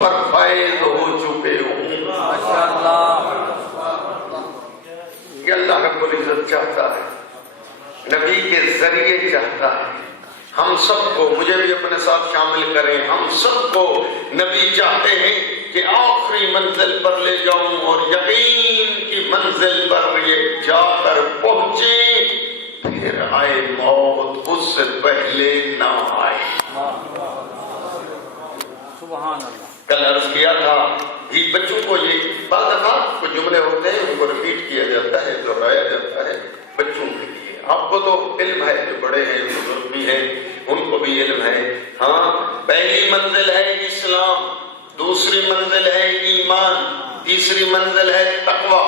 پر فائز ہو چکے ہو۔ یہ اللہ رب العزت چاہتا ہے، نبی کے ذریعے چاہتا ہے ہم سب کو، مجھے بھی اپنے ساتھ شامل کریں، ہم سب کو نبی چاہتے ہیں کہ آخری منزل پر لے جاؤں اور یقین کی منزل پر یہ جا کر پہنچیں، پھر آئے موت اس سے پہلے نہ آئے۔ سبحان اللہ۔ کل عرض کیا تھا یہ بچوں کو، یہ بعض دفعہ کچھ جملے ہوتے ہیں ان کو ریپیٹ کیا جاتا ہے، دہرایا جاتا ہے بچوں کے لیے۔ آپ کو تو علم ہے، جو بڑے ہیں بزرگ بھی ہیں ان کو بھی علم ہے۔ ہاں، پہلی منزل ہے اسلام، دوسری منزل ہے ایمان، تیسری منزل ہے تقوی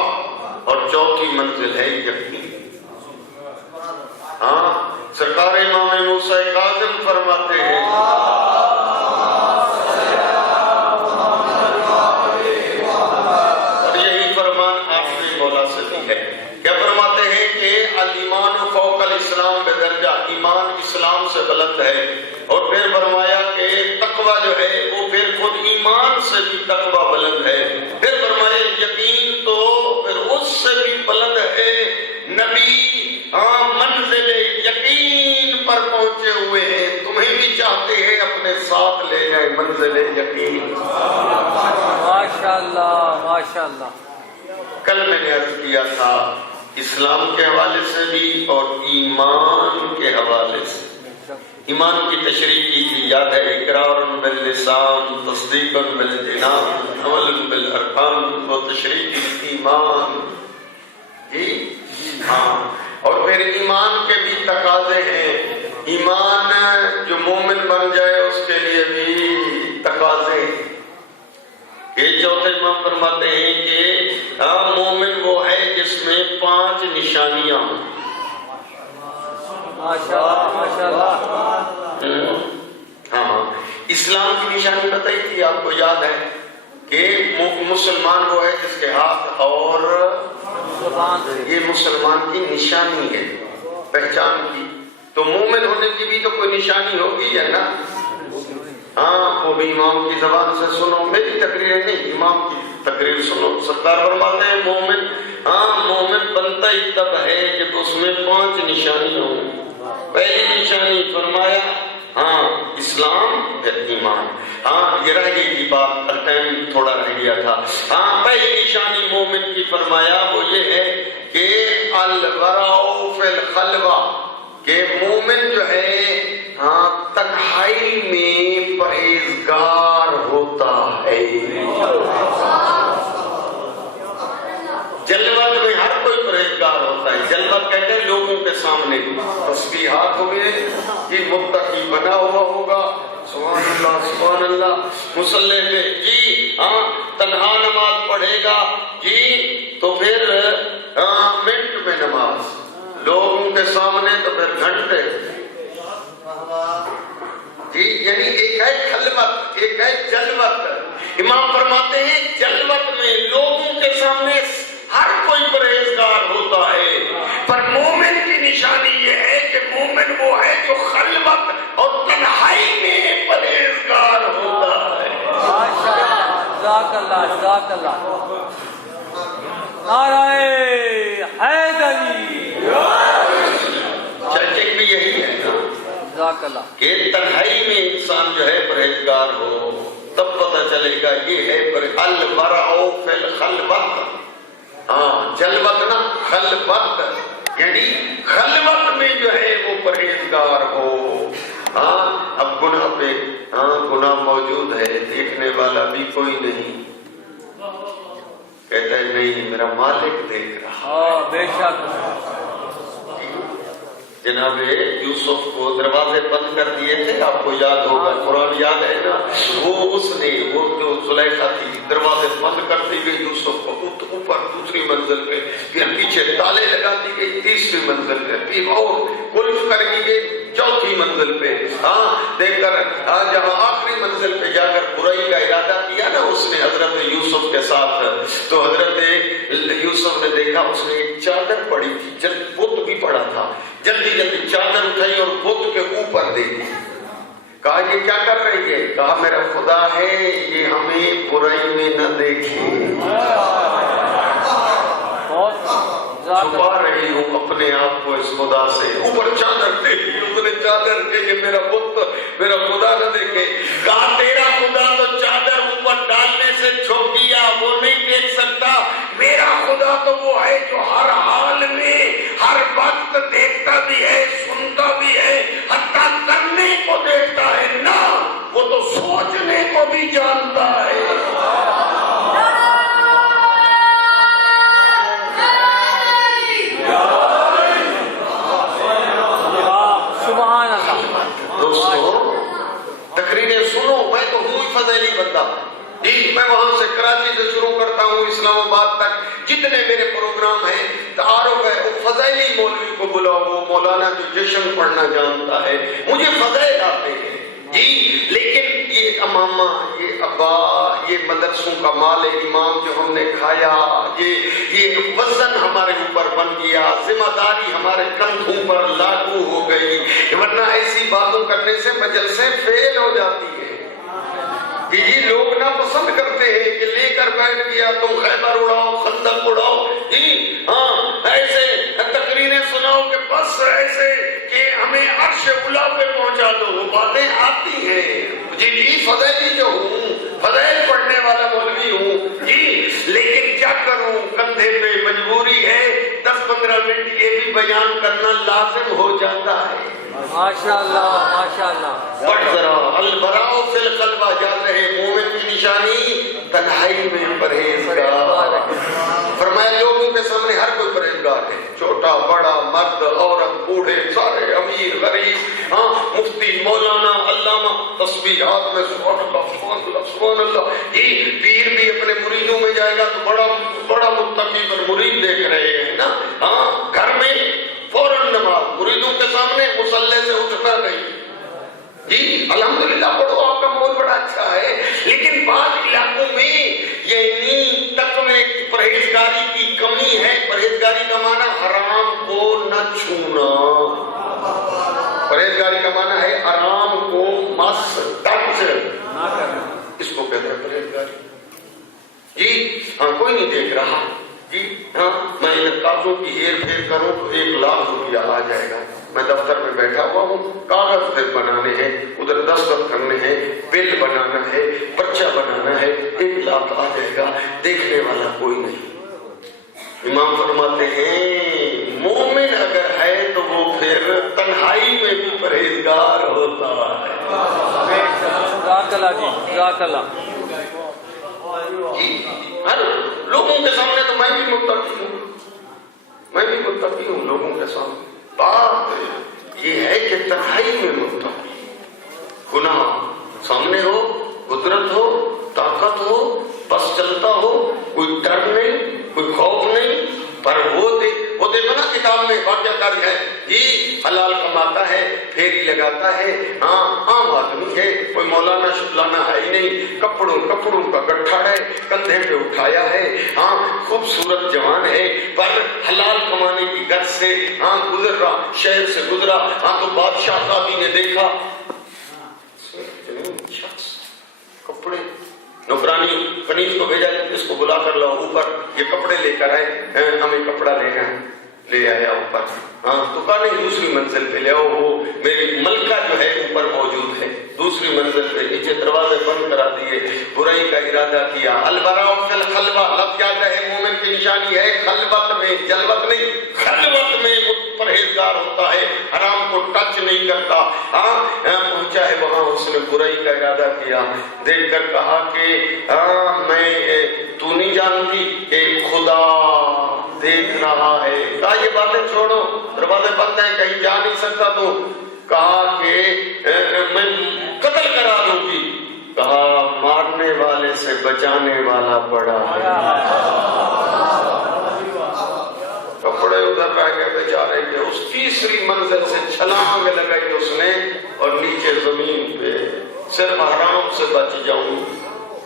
اور چوتھی منزل ہے یقین۔ ہاں، سرکار امام موسیٰ کاظم فرماتے ہیں اور یہی فرمان آخری مولا سے بھی ہے، کیا فرماتے ہیں کہ الایمان فوق الاسلام بدرجہ، ایمان اسلام سے بلند ہے، اور پھر فرمایا کہ تقوی جو ہے وہ پھر خود ایمان سے بھی تقوی بلند ہے، پھر فرمایا یقین تو پھر اس سے بھی بلند ہے۔ نبی منزل یقین پر پہنچے ہوئے ہیں، تمہیں بھی چاہتے ہیں اپنے ساتھ لے جائے منزل یقین۔ ماشاءاللہ ماشاءاللہ۔ کل میں نے عرض کیا تھا اسلام کے حوالے سے بھی اور ایمان کے حوالے سے۔ ایمان کی تشریح کی تھی، یاد ہے، اقرار باللسان، تصدیق بالجنان، عمل بالارکان، وہ تشریح کی تھی ایمان۔ جی ہاں، اور پھر ایمان کے بھی تقاضے ہیں، ایمان جو مومن بن جائے اس کے لیے بھی تقاضے ہیں۔ یہ چوتھے امام فرماتے ہیں کہ مومن وہ ہے جس میں 5 نشانیاں ہوں۔ ہاں، اسلام کی نشانی بتائی تھی آپ کو، یاد ہے کہ مسلمان وہ ہے جس کے ہاتھ اور یہ مسلمان کی نشانی ہے، پہچان کی۔ تو مومن ہونے کی بھی تو کوئی نشانی ہوگی ہے نا؟ ہاں، وہ بھی امام کی زبان سے سنو، میری تقریر نہیں، امام کی تقریر سنو۔ سرکار فرماتے ہیں مومن، مومن بنتا ہی تب ہے جب اس میں 5 نشانیاں ہوں۔ پہلی نشانی فرمایا اسلام پھر ایمان۔ یہ رہ گئی کی بات، ٹائم تھوڑا رہ گیا تھا۔ پہلی نشانی مومن کی فرمایا وہ یہ ہے کہ الورع فی الخلوہ، کہ مومن جو ہے تنہائی میں پرہیزگار ہوتا ہے۔ جلوت میں ہر کوئی پرہیزگار ہوتا ہے، جلوت کہتے ہیں لوگوں کے سامنے، تسبیحات ہوئے، یہ متقی بنا ہوا ہوگا، سبحان اللہ سبحان اللہ، مصلی پہ جی تنہا نماز پڑھے گا جی تو پھر منٹ میں نماز، لوگوں کے سامنے تو پھر گھنٹے جی، یعنی ایک ہے خلوت، ایک ہے جلوت۔ امام فرماتے ہیں جلوت میں لوگوں کے سامنے ہر کوئی پرہیزگار ہوتا ہے، پر مومن کی نشانی یہ ہے کہ مومن وہ ہے جو خلوت اور تنہائی میں پرہیزگار ہوتا ہے۔ جزاک اللہ جزاک اللہ۔ نعرہ حیدری۔ چرچے بھی یہی ہے نا کہ تنہائی میں انسان جو ہے پرہیزگار ہو، تب پتہ چلے گا یہ ہے الورع فی الخلوۃ۔ جلوت نا، خلوت یعنی خلوت میں جو ہے وہ پرہیزگار ہو۔ اب گناہ پہ گناہ موجود ہے، دیکھنے والا بھی کوئی نہیں، کہتا ہے نہیں میرا مالک دیکھ رہا۔ بے شک۔ جناب یوسف کو دروازے بند کر دیے تھے، آپ کو یاد ہوگا، قرآن یاد ہے نا، وہ اس نے، وہ جو زلیخا تھی، دروازے بند کرتی گئی یوسف کو، اوپر دوسری منزل پہ، پھر پیچھے تالے لگاتی گئی تیسری منزل پہ، پھر اور قلف کر دی گئی چوتھی منزل پہ۔ دیکھ کر جہاں آخری منزل پہ جا کر برائی کا ارادہ کیا نا اس نے حضرت یوسف کے ساتھ، تو حضرت یوسف نے دیکھا اس نے ایک چادر پڑی تھی، بت بھی پڑا تھا، جلدی جلدی چادر اٹھائی اور بت کے اوپر دے دی۔ کہا یہ کیا کر رہی ہے؟ کہا میرا خدا ہے یہ ہمیں برائی میں نہ دیکھے، چھپا رہی ہوں اپنے آپ کو اس خدا سے، اوپر چادر دیکھی اس نے چادر کے یہ میرا بت میرا خدا نہ دیکھے۔ کہا تیرا خدا تو چادر اوپر ڈالنے سے چھپ گیا، وہ نہیں دیکھ سکتا، میرا خدا تو وہ ہے جو ہر حال میں ہر وقت دیکھتا بھی ہے، سنتا بھی ہے، حتیٰ کرنے کو دیکھتا ہے نا، وہ تو سوچنے کو بھی جانتا ہے۔ تقریریں سنو، میں تو ہوں فضیلی بندہ جی، میں وہاں سے کراچی سے شروع کرتا ہوں اسلام آباد تک جتنے میرے پروگرام ہیں تعارف ہے، وہ فضیلی مولوی کو بلاؤ، وہ مولانا جو جشن پڑھنا جانتا ہے، مجھے فضائل آتے ہیں جی، لیکن یہ امامہ، یہ ابا، یہ مدرسوں کا مال امام جو ہم نے کھایا، یہ وزن ہمارے اوپر بن گیا، ذمہ داری ہمارے کندھوں پر لاگو ہو گئی، ورنہ ایسی باتوں کرنے سے مجلسیں فیل ہو جاتی ہیں کہ یہ لوگ نہ پسند کرتے ہیں کہ لے کر بیٹھ گیا تم خیبر اڑاؤ، خندق اڑاؤ جی، ہاں ایسے تقریریں سناؤ کہ بس ایسے کہ ہمیں عرش اولا پہ پہنچا دو، وہ باتیں آتی ہیں جی، فضیلی جو ہوں، فضائل پڑھنے والا مولوی ہوں جی، لیکن کیا کروں، کندھے پہ مجبوری ہے، 10-15 منٹ یہ بھی بیان کرنا لازم ہو جاتا ہے۔ ماشاءاللہ ماشاءاللہ۔ پڑھ ذرا، البراء فی الخلوہ، یاد رہے مومن کی نشانی تنہائی میں پرہیزگار۔ فرمایا لوگوں کے سامنے ہر کوئی پرہیزگار ہے، چھوٹا بڑا، مرد عورت، بوڑھے سارے، امیر غریب، ہاں مفتی مولانا علامہ، تسبیحات میں سبحان اللہ سبحان اللہ سبحان اللہ جی، پیر بھی اپنے مریدوں میں جائے گا تو بڑا متقی پر مرید دیکھ رہے ہیں نا، ہاں گھر میں فوراً نماز، مریدوں کے سامنے مصلی سے اٹھنا نہیں جی، الحمدللہ پڑھو، آپ کا ماحول بڑا اچھا ہے، لیکن بعض علاقوں میں یعنی تقوی کی پرہیزگاری کی کمی ہے۔ پرہیزگاری کا معنی حرام کو نہ چھونا، پرہیزگاری کا معنی ہے حرام کو مس ٹچ نہ کرنا، اس کو کہتے ہیں پرہیزگاری جی۔ ہاں کوئی نہیں دیکھ رہا جی، ہاں میں کاغذوں کی ہیر پھیر کروں تو 1 لاکھ روپیہ آ جائے گا، میں دفتر میں بیٹھا ہوا ہوں، کاغذ پھر بنانے ہیں، ادھر دستخط کرنے ہیں، بل بنانا ہے، پرچہ بنانا ہے، 1 لاکھ آ جائے گا، دیکھنے والا کوئی نہیں۔ امام فرماتے ہیں مومن اگر ہے تو وہ پھر تنہائی میں بھی پرہیزگار ہوتا ہے۔ جزاک اللہ جی، جزاک اللہ جی، لوگوں کے سامنے تو میں بھی متقی ہوں، میں بھی متقی ہوں لوگوں کے سامنے، بات یہ ہے کہ تنہائی میں متقی، گناہ سامنے ہو، قدرت ہو، طاقت ہو، بس چلتا ہو، کوئی ڈر نہیں، کوئی خوف نہیں، پر وہ دیکھو نا کتاب میں واقعہ کاری ہے جی، حلال کماتا ہے، پھیری لگاتا ہے، ہاں عام آدمی ہے، کوئی مولانا شلانا ہے ہی نہیں، کپڑوں کا گٹھا ہے، کندھے پہ اٹھایا ہے، ہاں خوبصورت جوان ہے، پر حلال کمانے کی گھر سے ہاں گزر رہا، شہر سے گزرا، ہاں تو بادشاہ صاحب نے دیکھا شخص کپڑے، نوکرانی کنیز کو بھیجا، اس کو بلا کر لاؤ اوپر، یہ کپڑے لے کر آئے، ہمیں کپڑا لینا ہے، لے آیا اوپر، ہاں تو کہا نہیں دوسری منزل پہ لے آؤ، وہ میری ملکہ جو ہے اوپر موجود ہے، دوسری منزل پہ، نیچے دروازے بند کرا دیے، برائی کا ارادہ کیا۔ البراء فی الخلوہ، لفظ یاد رہے مومن کی نشانی ہے خلوت میں، جلوت نہیں، خلوت میں پرہیزگار ہوتا ہے، حرام کو ٹچ نہیں کرتا، ہاں پہنچا ہے وہاں اس نے برائی کا ارادہ کیا، دیکھ کر کہا کہ تو نہیں جانتی کہ خدا دیکھ رہا ہے، کہا یہ باتیں چھوڑو، دروازے بند ہیں، کہیں جا نہیں سکتا تو، کہا کہ میں قتل کرا دوں گی، کہا مارنے والے سے بچانے والا بڑا ہے۔ کپڑے ادھر رہ گئے بیچارے کے، اس تیسری منزل سے چھلانگ لگائی اس نے اور نیچے زمین پہ، صرف حرام سے بچ جاؤں،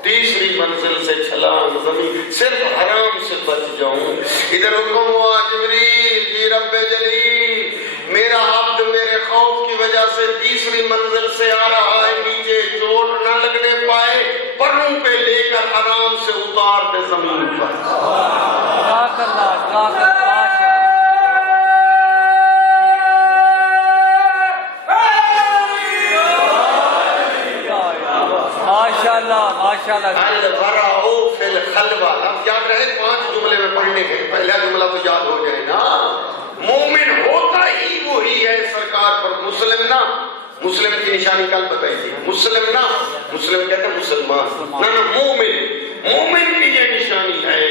تیسری منزل سے چھلانگ زمین، صرف حرام سے بچ جاؤں۔ ادھر حکم ہوا جبریل جی رب جلیل میرا عبد میرے خوف کی وجہ سے تیسری منزل سے آ رہا ہے، نیچے چوٹ نہ لگنے پائے، پروں پہ لے کر آرام سے اتار دے زمین پر۔ جزاک اللہ، جزاک اللہ، ماشاء اللہ، ماشاء اللہ۔ الورع فی الخلوہ، اب یاد رہے 5 جملے میں پڑھنے کے، پہلا جملہ تو یاد ہو جائے نا۔ مومن ہوتا ہی وہی ہے سرکار پر، مسلم نا، مسلم کی نشانی کل بتائی تھی، مسلم نا، مسلم کہتے ہیں مسلمان، نہ مومن، مومن کی یہ نشانی ہے۔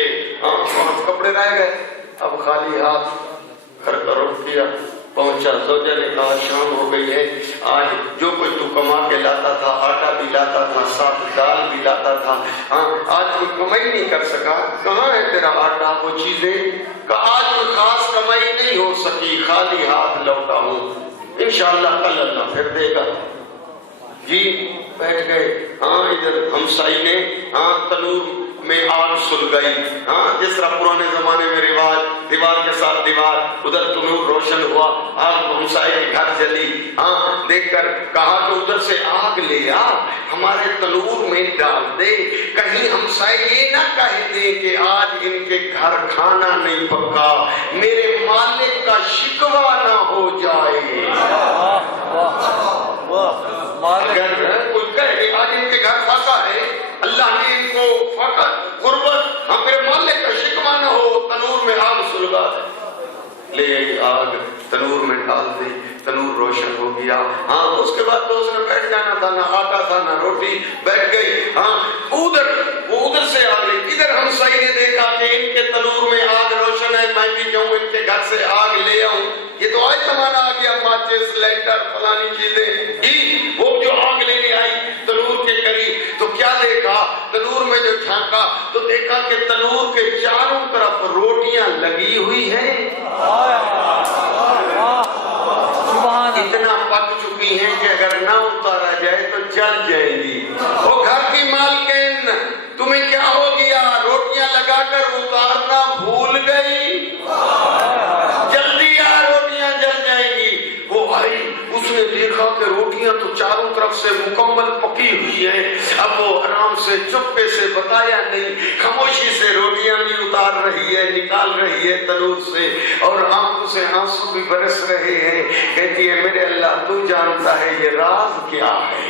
ہاں 5 کپڑے رہ گئے، اب خالی ہاتھ گھر کا رخ کیا، پہنچا، زوجہ نے کہا شام ہو گئی ہے، آج جو کچھ تو کما کے لاتا تھا، آٹا بھی لاتا تھا، ساتھ دال بھی لاتا تھا، ہاں آج کوئی کمائی نہیں کر سکا، کہاں ہے تیرا آٹا، وہ چیزیں؟ کہ آج کوئی خاص کمائی نہیں ہو سکی، خالی ہاتھ لوٹا ہوں، انشاءاللہ کل اللہ پھر دے گا۔ جی بیٹھ گئے، ہاں ادھر ہمسائی نے ہاں تنور میں آگ سلگائی، ہاں جس طرح پرانے زمانے میں رواج، دیوار کے ساتھ دیوار، ادھر تنور روشن ہوا، آگ ہمسائے کے گھر جلی، ہاں دیکھ کر کہا کہ ادھر سے آگ لے آ، ہمارے تنور میں ڈال دے، کہیں ہمسائے یہ نہ کہہ دیں کہ آج ان کے گھر کھانا نہیں پکا، میرے مالک کا شکوہ نہ ہو جائے۔ اگر کوئی کہے آج ان کے گھر پھنسا ہے، اللہ نے ان کو فقط غربت، ہم میرے مالک کا شکوہ نہ ہو، تنور میں آگ سلگا لے آئی، آگ تنور میں ڈال دی، تنور روشن ہو گیا، ہاں اس کے بعد تو اس نے بیٹھ جانا تھا، نہ آٹا تھا نہ روٹی، بیٹھ گئی، ہاں ادھر سے آ گئی، ادھر ہمسائی نے دیکھا کہ ان کے تنور میں آگ روشن ہے، میں بھی جاؤں ان کے گھر سے آگ لے آؤں، یہ تو آج زمانہ آ گیا، ماچس لائٹر فلانی چیزیں، وہ جو آگ لینے آئی تنور کے قریب تو کیا دیکھا، تنور میں جو جھانکا تو دیکھا کہ تنور کے چاروں طرف روٹیاں لگی ہوئی ہیں، اتنا پک چکی ہیں کہ اگر نہ اتارا جائے تو جل جائے گی۔ وہ گھر کی مالکن تمہیں کیا ہو گیا، روٹیاں لگا کر اتارنا بھول گئی، جلدی آ روٹیاں جل جائیں گی۔ وہ آئی، اس نے دیکھا کہ روٹیاں تو چاروں طرف سے مکمل پکی ہوئی ہیں، اب وہ آرام سے چپے سے بتایا نہیں، خاموشی سے روٹیاں بھی اتار رہی ہے، نکال رہی ہے تنور سے، اور آنکھوں سے آنسو بھی برس رہے ہیں، کہتی ہے میرے اللہ تو جانتا ہے یہ راز کیا ہے۔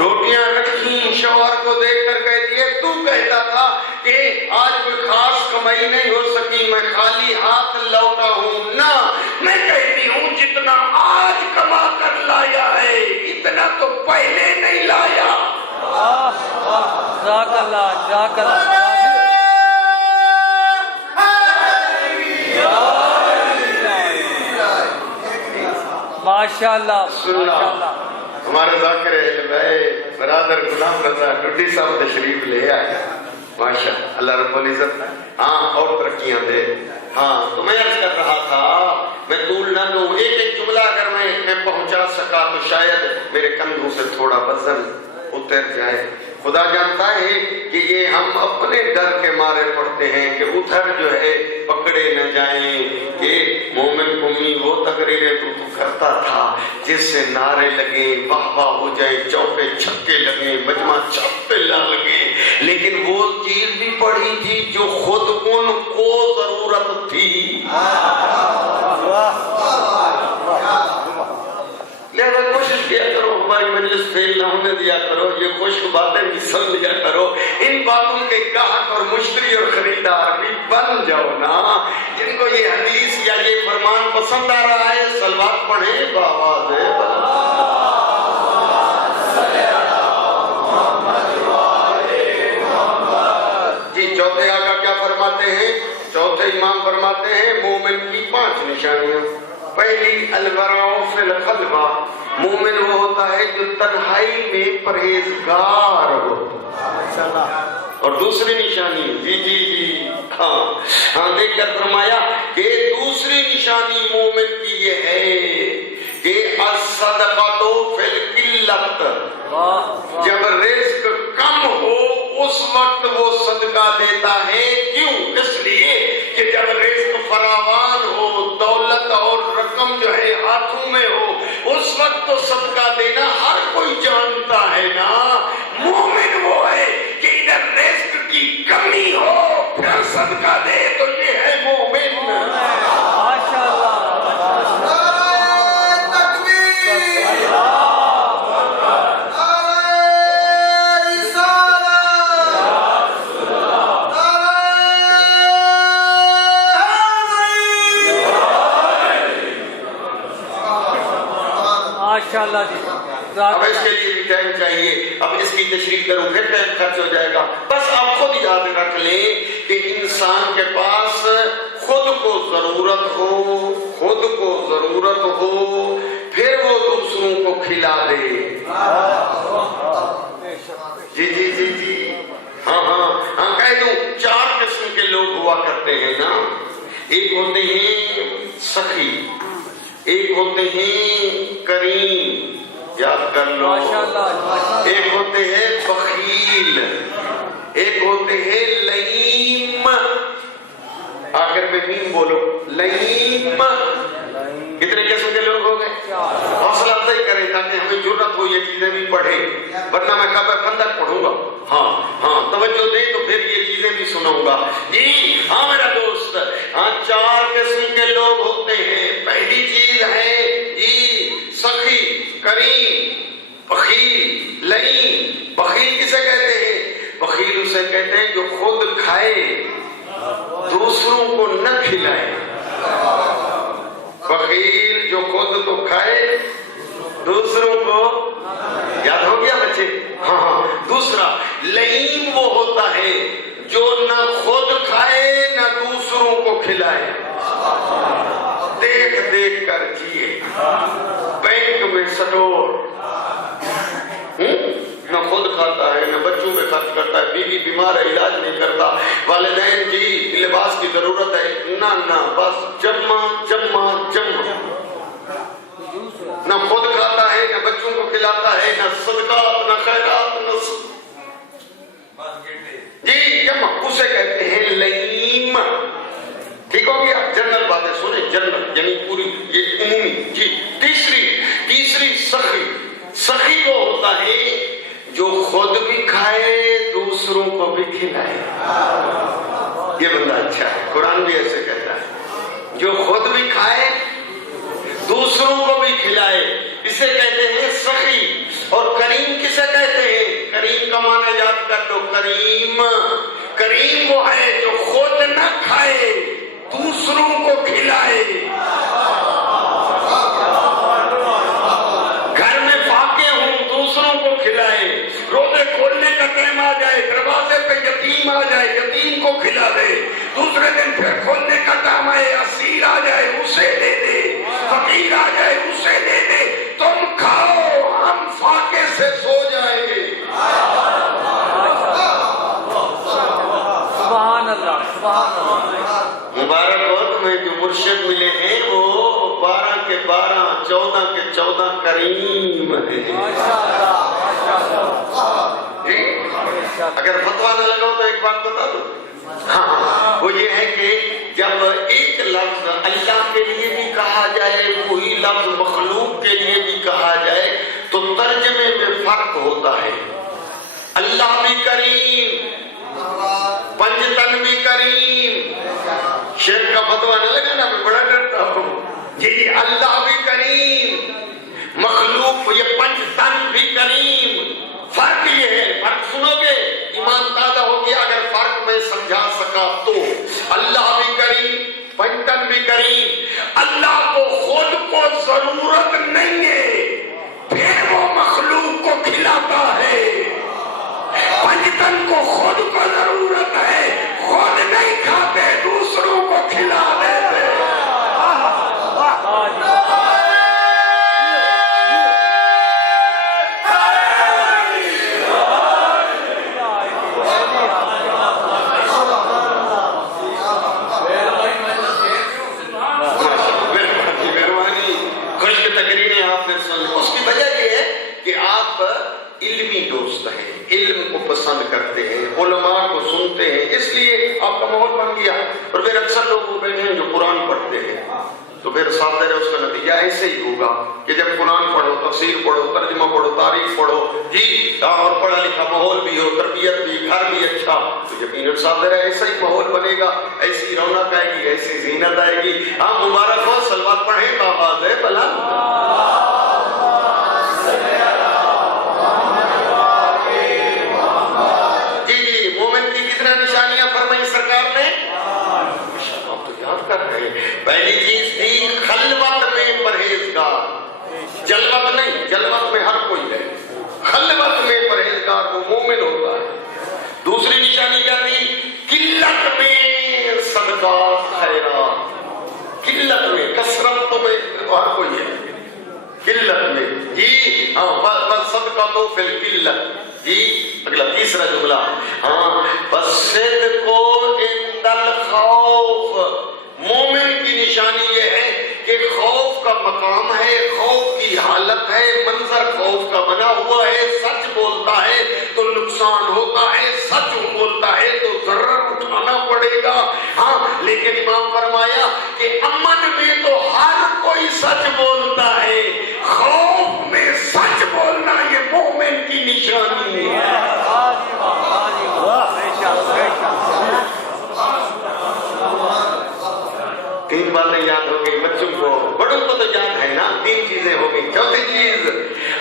روٹیاں رکھی، شوہر کو دیکھ کر کہتی ہے تو کہتا تھا کہ آج کوئی خاص کمائی نہیں ہو سکی، میں خالی ہاتھ لوٹا ہوں، نہ میں کہتی ہوں جتنا آج کما کر لایا ہے اتنا تو پہلے نہیں لایا۔ جزاک اللہ، جزاک اللہ، ماشاء اللہ، ماشاء اللہ۔ ہمارے ذاکر برادر غلام رضا ٹڈی صاحب تشریف لے آئے، ماشاء اللہ رب العزت ہاں اور ترقیاں دے۔ ہاں تو میں عرض کر رہا تھا، میں طول نہ لوں، ایک جملہ اگر میں پہنچا سکا تو شاید میرے کندھوں سے تھوڑا وزن اتر جائے۔ خدا جانتا ہے کہ یہ ہم اپنے ڈر کے مارے پڑھتے ہیں کہ ادھر جو ہے پکڑے نہ جائیں، کہ مومن قومی وہ تقریریں تو کرتا تھا جس سے نعرے لگے، واہ واہ ہو جائے، چوکے چھکے لگے، مجمع چھپے لگے، لیکن وہ چیز بھی پڑھی تھی جو خود ان کو ضرورت تھی۔ لہذا کوشش کیا کرو ہماری مجلس فیل نہ ہونے دیا کرو، یہ خشک باتیں بھی سن لیا کرو، ان باتوں کے گاہک اور مشتری اور خریدار بھی بن جاؤ نا۔ جن کو یہ حدیث یا یہ فرمان پسند آ رہا ہے صلوات پڑھیں بآواز جی۔ چوتھے آقا کیا فرماتے ہیں؟ چوتھے امام فرماتے ہیں مومن کی 5 نشانیاں۔ پہلی الورع فی الخلوہ، مومن وہ ہوتا ہے جو تنہائی میں پرہیزگار ہو، اور دوسری نشانی جی ہاں دیکھ کر فرمایا کہ دوسری نشانی مومن کی یہ ہے کہ الصدقۃ فی القلۃ، جب رزق کم ہو اس وقت وہ صدقہ دیتا ہے، کیوں؟ اس لیے کہ جب رزق فراوان ہو، دولت ہاتھوں میں ہو، اس وقت تو صدقہ دینا ہر کوئی جانتا ہے نا۔ مومن وہ ہے کہ ادھر رزق کی کمی ہو پھر صدقہ دے، تو یہ ہے مومن۔ ماشاءاللہ ماشاءاللہ جی۔ اب اس کے لیے بھی ٹائم چاہیے، اب اس کی تشریح کروں پھر ٹائم خرچ ہو جائے گا۔ بس آپ خود یاد رکھ لیں کہ انسان کے پاس خود کو ضرورت ہو پھر وہ دوسروں کو کھلا دے۔ جی ہاں کہہ دوں، 4 قسم کے لوگ ہوا کرتے ہیں نا۔ ایک ہوتے ہیں سخی، ایک ہوتے ہیں کریم، یاد کر لو، ایک ہوتے ہیں بخیل، ایک ہوتے ہیں لئیم، آخر میں میم بولو، لئیم۔ کتنے قسم کے لوگ ہو گئے؟ حوصلہ افزائی کریں تاکہ ہمیں ضرورت ہو یہ چیزیں بھی پڑھے، ورنہ میں قبر خندق پڑھوں گا۔ ہاں توجہ دے تو پھر یہ چیزیں بھی سنوں گا۔ جی ہاں میرا دوست، 4 قسم کے لوگ ہوتے ہیں۔ پہلی چیز ہے جی سخی، کریم، بخیل، لئیم۔ بخیل کسے کہتے ہیں؟ بخیل اسے کہتے ہیں جو خود کھائے دوسروں کو نہ کھلائے۔ بخیل جو خود تو کھائے دوسروں کو، یاد ہو گیا بچے؟ ہاں دوسرا لئیم وہ ہوتا ہے جو نہ خود کھائے نہ دوسروں کو کھلائے، دیکھ دیکھ کر جیے، بینک میں سٹور، نہ خود کھاتا ہے نہ بچوں میں خرچ کرتا ہے، بیوی بیمار ہے علاج نہیں کرتا، والدین جی لباس کی ضرورت ہے، نہ بس جمع نہ خود کھاتا ہے نہ بچوں کو کھلاتا ہے، نہ صدقات نہ خیرات نہ جی جمع، اسے کہتے ہیں لئیم۔ ٹھیک ہو گیا؟ جنرل باتیں سنیں، جنرل یعنی پوری یہ عمومی۔ جی تیسری سخی وہ ہوتا ہے جو خود بھی کھائے دوسروں کو بھی کھلائے۔ یہ بندہ اچھا ہے، قرآن بھی ایسے کہتا ہے، جو خود بھی کھائے دوسروں کو بھی کھلائے، اسے کہتے ہیں سخی۔ اور کریم کسے کہتے ہیں؟ کریم کا معنی یاد کر لو، کریم وہ ہے جو خود نہ کھائے دوسروں کو کھلائے۔ گھر میں فاقے ہوں دوسروں کو کھلائے، روزے کھولنے کا ٹائم آ جائے دروازے پہ یتیم آ جائے یتیم کو کھلا دے، دوسرے دن پھر کھولنے کا ٹائم آئے اسیر آ جائے اسے دے دے، فقیر آ جائے اسے دے دے، تم کھاؤ ہم فاقے سے سو جائیں گے۔ سبحان اللہ مبارک ہو تمہیں جو مرشد ملے ہیں، وہ 12 کے 12 14 کے 14 کریم ہے۔ اگر فتویٰ نہ لگاؤ تو ایک بات بتا دو، ہاں وہ یہ ہے کہ جب ایک لفظ اللہ کے لیے بھی کہا جائے، وہی لفظ مخلوق کے لیے بھی کہا جائے تو ترجمے میں فرق ہوتا ہے۔ اللہ بھی کریم، پنجتن بھی کریم۔ شیخ کا فتویٰ نہ لگانا، میں بڑا ڈرتا ہوں جی۔ اللہ بھی کریم، مخلوق یہ پنجتن بھی کریم۔ فرق یہ ہے، فرق سنو گے ایمان تازہ ہو گیا اگر فرق میں سمجھا سکا تو۔ اللہ بھی کریم، پنجتن بھی کریم۔ اللہ کو خود کو ضرورت نہیں ہے پھر وہ مخلوق کو کھلاتا ہے، پنجتن کو خود کو ضرورت ہے، خود نہیں کھاتے دوسروں کو کھلا دیتے۔ اس کی وجہ یہ ہے کہ آپ علمی دوست ہیں، علم کو پسند کرتے ہیں، علماء کو سنتے ہیں، اس لیے آپ کا ماحول بن گیا۔ اور پھر اکثر لوگ وہ بیٹھے ہیں جو قرآن پڑھتے ہیں، تو پھر صاف ظاہر ہے اس کا نتیجہ ایسے ہی ہوگا کہ جب قرآن پڑھو، تفسیر پڑھو، ترجمہ پڑھو، تاریخ پڑھو جی، اور پڑھا لکھا ماحول بھی ہو، تربیت بھی، گھر بھی اچھا، تو یقیناً صاف ظاہر ہے ایسا ہی ماحول بنے گا، ایسی رونق آئے گی، ایسی زینت آئے گی۔ ہاں مبارک ہو، صلوات پڑھیں، کا آواز ہے بھلا۔ جی مومن کی کتنا نشانیاں فرمائی سرکار نے؟ آپ تو یاد کر رہے ہیں۔ پہلی چیز تھی خلوت میں پرہیزگار، جلوت نہیں، جلوت میں ہر کوئی ہے، خلوت میں پرہیزگار وہ مومن ہوتا ہے۔ دوسری نشانی کیا تھی؟ قلت میں صدقات خیرات، قلت میں، کثرت تو میں ہر کوئی ہے، قلت میں جی ہاں بس صدقہ تو فی القلت جی۔ اگلا تیسرا جملہ، ہاں بصدق عند الخوف، مومن کی نشانی یہ ہے کہ خوف کا مقام ہے، خوف کی حالت ہے، منظر خوف کا بنا ہوا ہے، سچ بولتا ہے تو نقصان ہوتا ہے، سچ بولتا ہے تو ضرر اٹھانا پڑے گا۔ ہاں لیکن امام فرمایا کہ امن میں تو ہر کوئی سچ بولتا ہے، خوف میں سچ بولنا یہ مومن کی نشانی ہے۔ تین باتیں یاد ہو گئی بچوں کو، بڑوں کو تو یاد ہے نا، تین چیزیں ہو گئی۔ چوتھی چیز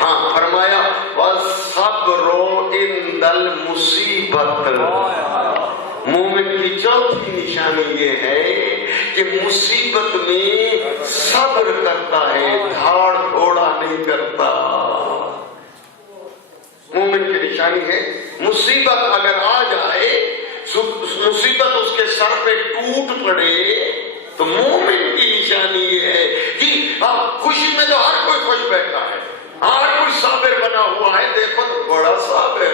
ہاں فرمایا وَالصَّبْرُ عِنْدَ الْمُصِیبَةِ، مومن کی چوتھی نشانی یہ ہے کہ مصیبت میں صبر کرتا ہے، دھاڑ گھوڑا نہیں کرتا۔ مومن کی نشانی ہے مصیبت اگر آ جائے، مصیبت اس کے سر پہ ٹوٹ پڑے تو مومن کی نشانی یہ ہے کہ خوشی میں تو ہر کوئی خوش بیٹھا ہے، ہر کوئی صابر بنا ہوا ہے، دیکھو تو بڑا صابر،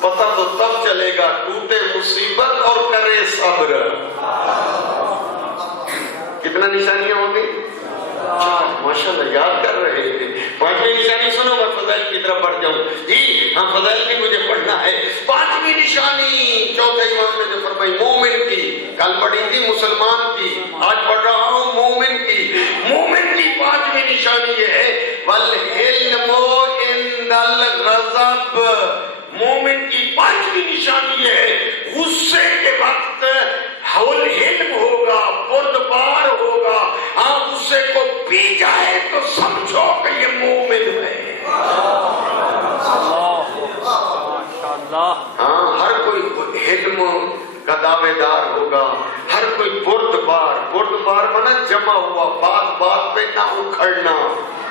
پتہ تو تب چلے گا ٹوٹے مصیبت اور کرے صبر۔ کتنا نشانیاں ہوں گی؟ ماشاءاللہ یاد کر رہے ہیں۔ پانچویں نشانی سنو، میں فضائل کی طرف بڑھ جاؤں جی ہاں، فضائل بھی مجھے پڑھنا ہے۔ پانچویں نشانی چوتھے امام نے جو فرمائی مومن کی، کل پڑھی تھی مسلمان کی، آج پڑھ رہا ہوں مومن کی۔ مومن کی پانچویں نشانی یہ ہے والحلم عند الغضب، مومن کی پانچویں نشانی یہ ہے غصے کے وقت حلم ہوگا، بردبار ہوگا، ہاں غصے کو پی جائے تو سمجھو کہ یہ مومن ہے۔ ہاں ہر کوئی حلم کا دعوے دار ہوگا، ہر کوئی بردبار بنا جمع ہوا، بات بات پہ نہ اکھڑنا،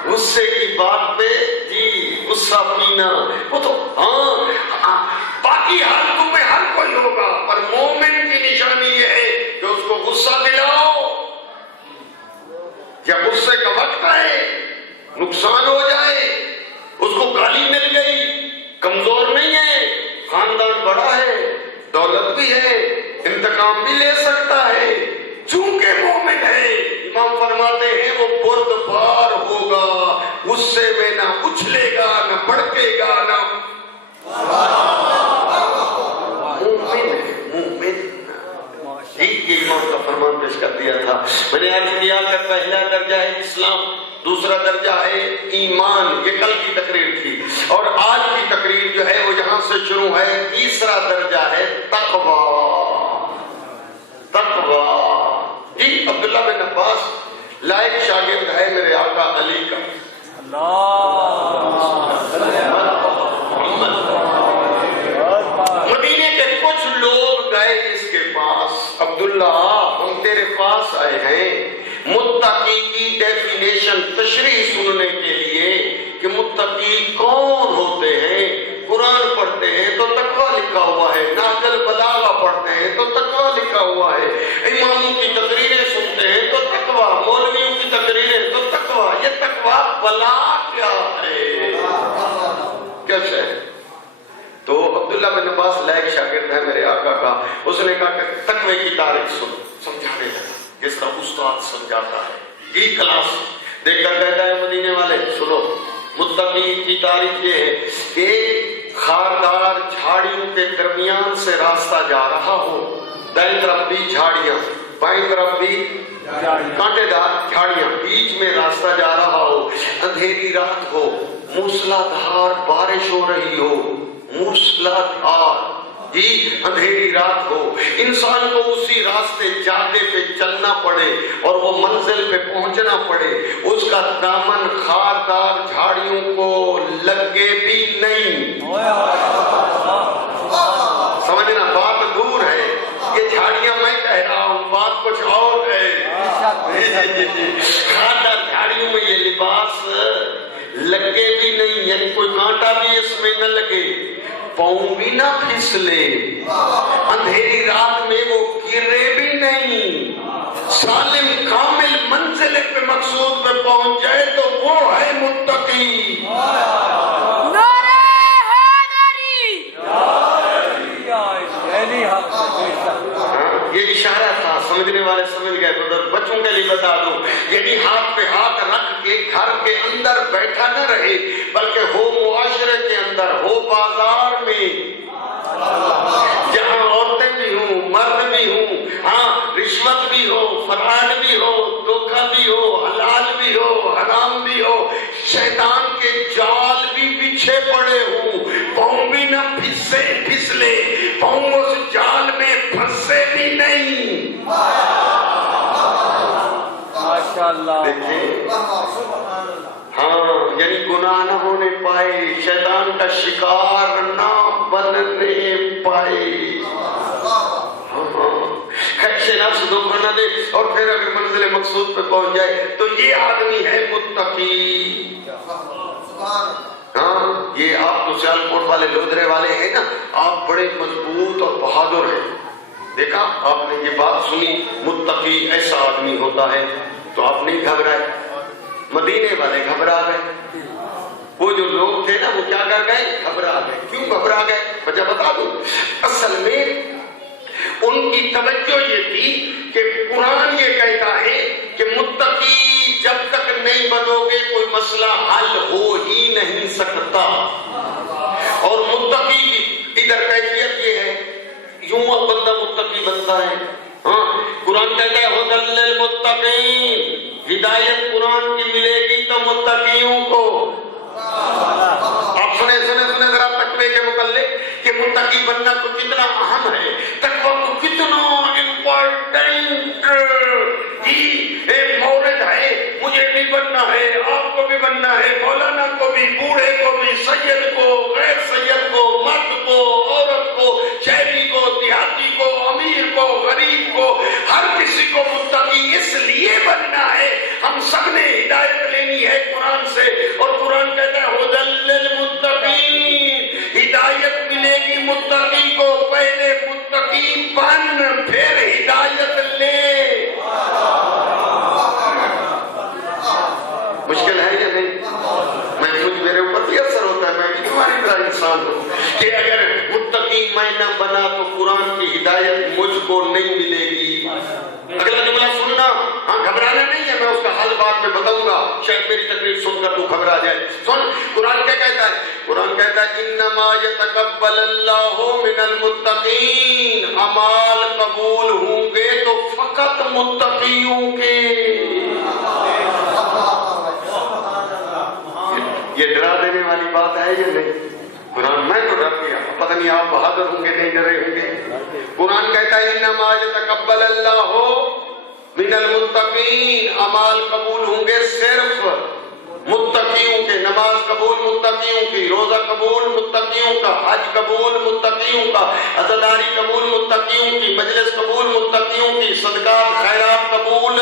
غصے کی بات پہ جی غصہ پینا، وہ تو ہاں باقی حالتوں میں ہر کوئی ہوگا، پر مومن کی نشانی یہ ہے کہ اس کو غصہ دلاؤ یا غصے کا وقت آئے، نقصان ہو جائے، اس کو گالی مل گئی، کمزور نہیں ہے، خاندان بڑا ہے، دولت بھی ہے، انتقام بھی لے سکتا ہے، چونکہ مومن ہے، امام فرماتے ہیں وہ بردبار ہوگا، غصے میں نہ اچھلے گا، نہ بھڑکے گا، نہ یہ امام کا فرمان پیش کر دیا تھا۔ میں نے عرض کیا کہ پہلا درجہ ہے اسلام، دوسرا درجہ ہے ایمان، یہ کل کی تقریر تھی، اور آج کی تقریر جو ہے وہ یہاں سے شروع ہے، تیسرا درجہ ہے تقویٰ۔ تقویٰ جی عبداللہ بن عباس لائق شاگرد ہے میرے آقا علی کا، مدینے کے کچھ لوگ گئے اس کے پاس، عبداللہ ہم تیرے پاس آئے ہیں متقی کی ڈیفینیشن تشریح سننے کے لیے کہ متقی کون ہوتے ہیں۔ قرآن پڑھتے ہیں تو تقویٰ لکھا ہوا ہے، نہج البلاغہ پڑھتے ہیں تو تقویٰ لکھا ہوا ہے، اماموں کی تقریریں سنتے ہیں تو تقویٰ، مولویوں کی تقریریں تو تقویٰ، یہ تقویٰ بلا کیا ہے؟ کیسے؟ تو عبداللہ بن عباس لائق شاگرد ہے میرے آقا کا، اس نے کہا کہ تقوی کی تعریف سن، سمجھانے لگا جس طرح استاد سمجھاتا ہے، یہ کلاس دیکھ کر کہتا ہے مدینے والے سنو، متقی کی تعریف یہ ہے کہ خاردار جھاڑیوں کے درمیان سے راستہ جا رہا ہو، دائیں طرف بھی جھاڑیاں، بائیں طرف بھی کانٹے دار جھاڑیاں، بیچ میں راستہ جا رہا ہو، اندھیری رات ہو، موسلادھار بارش ہو رہی ہو، موسلادھار جی اندھیری رات ہو، انسان کو اسی راستے جاتے پہ چلنا پڑے اور وہ منزل پہ پہنچنا پڑے، اس کا دامن خاردار جھاڑیوں کو لگے بھی نہیں۔ سمجھنا بات دور ہے، یہ جھاڑیاں میں کہہ رہا ہوں، بات کچھ اور ہے۔ خاردار جھاڑیوں میں یہ لباس لگے بھی نہیں، یعنی کوئی کانٹا بھی اس میں نہ لگے، پاؤں بھی نہ پھسلے، اندھیری رات میں وہ گرے بھی نہیں، سالم کامل منزل پہ مقصود پہ پہنچ جائے تو وہ ہے متقی۔ یہ اشارہ تھا، سمجھنے والے سمجھ گئے، بچوں کے لیے بتا دوں، یعنی ہاتھ پہ ہاتھ رکھ کے گھر کے اندر بیٹھا نہ رہے، بلکہ ہو معاشرے کے اندر، ہو بازار میں، جہاں عورتیں بھی ہوں، مرد بھی ہوں، ہاں رشوت بھی ہو، فراڈ بھی ہو، دھوکہ بھی ہو، حلال بھی ہو، حرام بھی ہو، شیطان کے جال بھی بچھے پڑے ہوں، پاؤں بھی نہ پھسلے، پاؤں اس جال میں پھنسے بھی نہیں۔ ماشاءاللہ دیکھیں، ہاں یعنی گناہ نہ ہونے پائے، شیطان کا شکار نہ بننے پائے، خیش نفس دھوکہ نہ دے، اور پھر اگر منزل مقصود پہ پہنچ جائے تو یہ آدمی ہے متقی۔ ہاں یہ آپ تو سیال کوٹ والے لودرے والے ہیں نا، آپ بڑے مضبوط اور بہادر ہیں، دیکھا آپ نے یہ بات سنی، متقی ایسا آدمی ہوتا ہے، تو آپ نہیں گھبرائے۔ مدینے والے گھبرا گئے، وہ جو لوگ تھے نا وہ کیا کر گئے؟ گھبرا گئے۔ کیوں گھبرا گئے؟ وجہ بتا دوں، اصل میں ان کی توجہ یہ تھی کہ قرآن یہ کہتا ہے کہ متقی جب تک نہیں بنو گے کوئی مسئلہ حل ہو ہی نہیں سکتا، اور متقی کی ادھر کیفیت یہ ہے، یوں بندہ متقی بنتا ہے، ہاں قرآن کہتا ہے ھدی للمتقین، ہدایت قرآن کی ملے گی تو متقیوں کو۔ آپ سنے ذرا تقوی کے متعلق کہ متقی بننا تو کتنا اہم ہے، تقوی کو کتنا امپورٹنٹ ایک مورد ہے، مجھے بھی بننا ہے، آپ کو بھی بننا ہے، مولانا کو بھی، بوڑھے کو بھی، سید کو، غیر سید کو، مرد کو، عورت کو، شہری کو، دیہاتی کو، امیر کو، غریب کو، ہر کسی کو متقی اس لیے بننا ہے۔ ہم سب نے ہدایت لینی ہے قرآن سے، اور قرآن کہتا ہے ھدی للمتقین، ہدایت ملے گی متقی کو، پہلے متقی بن پھر ہدایت لے۔ مشکل ہے یا نہیں؟ میرے اوپر بھی اثر ہوتا ہے، میں بھی تمہاری طرح انسان ہوں، کہ اگر متقی میں نہ بنا تو قرآن کی ہدایت مجھ کو نہیں ملے گی۔ اگلا جملہ سننا، ہاں گھبرانا نہیں ہے، میں اس کا حل بعد میں بتاؤں گا، شاید میری تقریر سن کر تو گھبرا جائے۔ سن قرآن کیا کہتا ہے؟ قرآن کہتا ہے انما یتقبل اللہ من المتقین، اعمال قبول ہوں گے تو فقط متقیوں کے۔ یہ ڈرا دینے والی بات ہے یا نہیں؟ قرآن میں تو ڈر گیا، پتہ نہیں آپ بہادر ہوں گے نہیں ڈرے ہوں گے۔ قرآن کہتا ہے انما یتقبل اللہ من المتقین، اعمال قبول ہوں گے صرف متقیوں کے، نماز قبول متقیوں کی، روزہ قبول متقیوں کا، حج قبول متقیوں کا، عزاداری قبول متقیوں کی، مجلس قبول متقیوں کی، صدقات خیرات قبول۔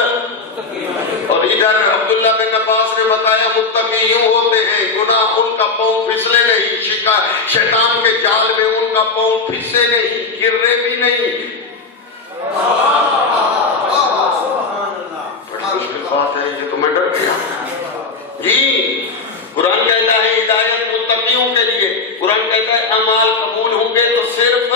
اور ادھر عبداللہ بن عباس نے بتایا متقی یوں ہوتے ہیں، گناہ ان کا پاؤں پھسلے نہیں، شیطان کے جال میں ان کا پاؤں پھسے نہیں، گرے بھی نہیں۔ بڑی مشکل بات ہے یہ، تو میں ڈر گیا جی۔ قرآن کہتا ہے ہدایت متقیوں کے لیے، قرآن کہتا ہے اعمال قبول ہوں گے تو صرف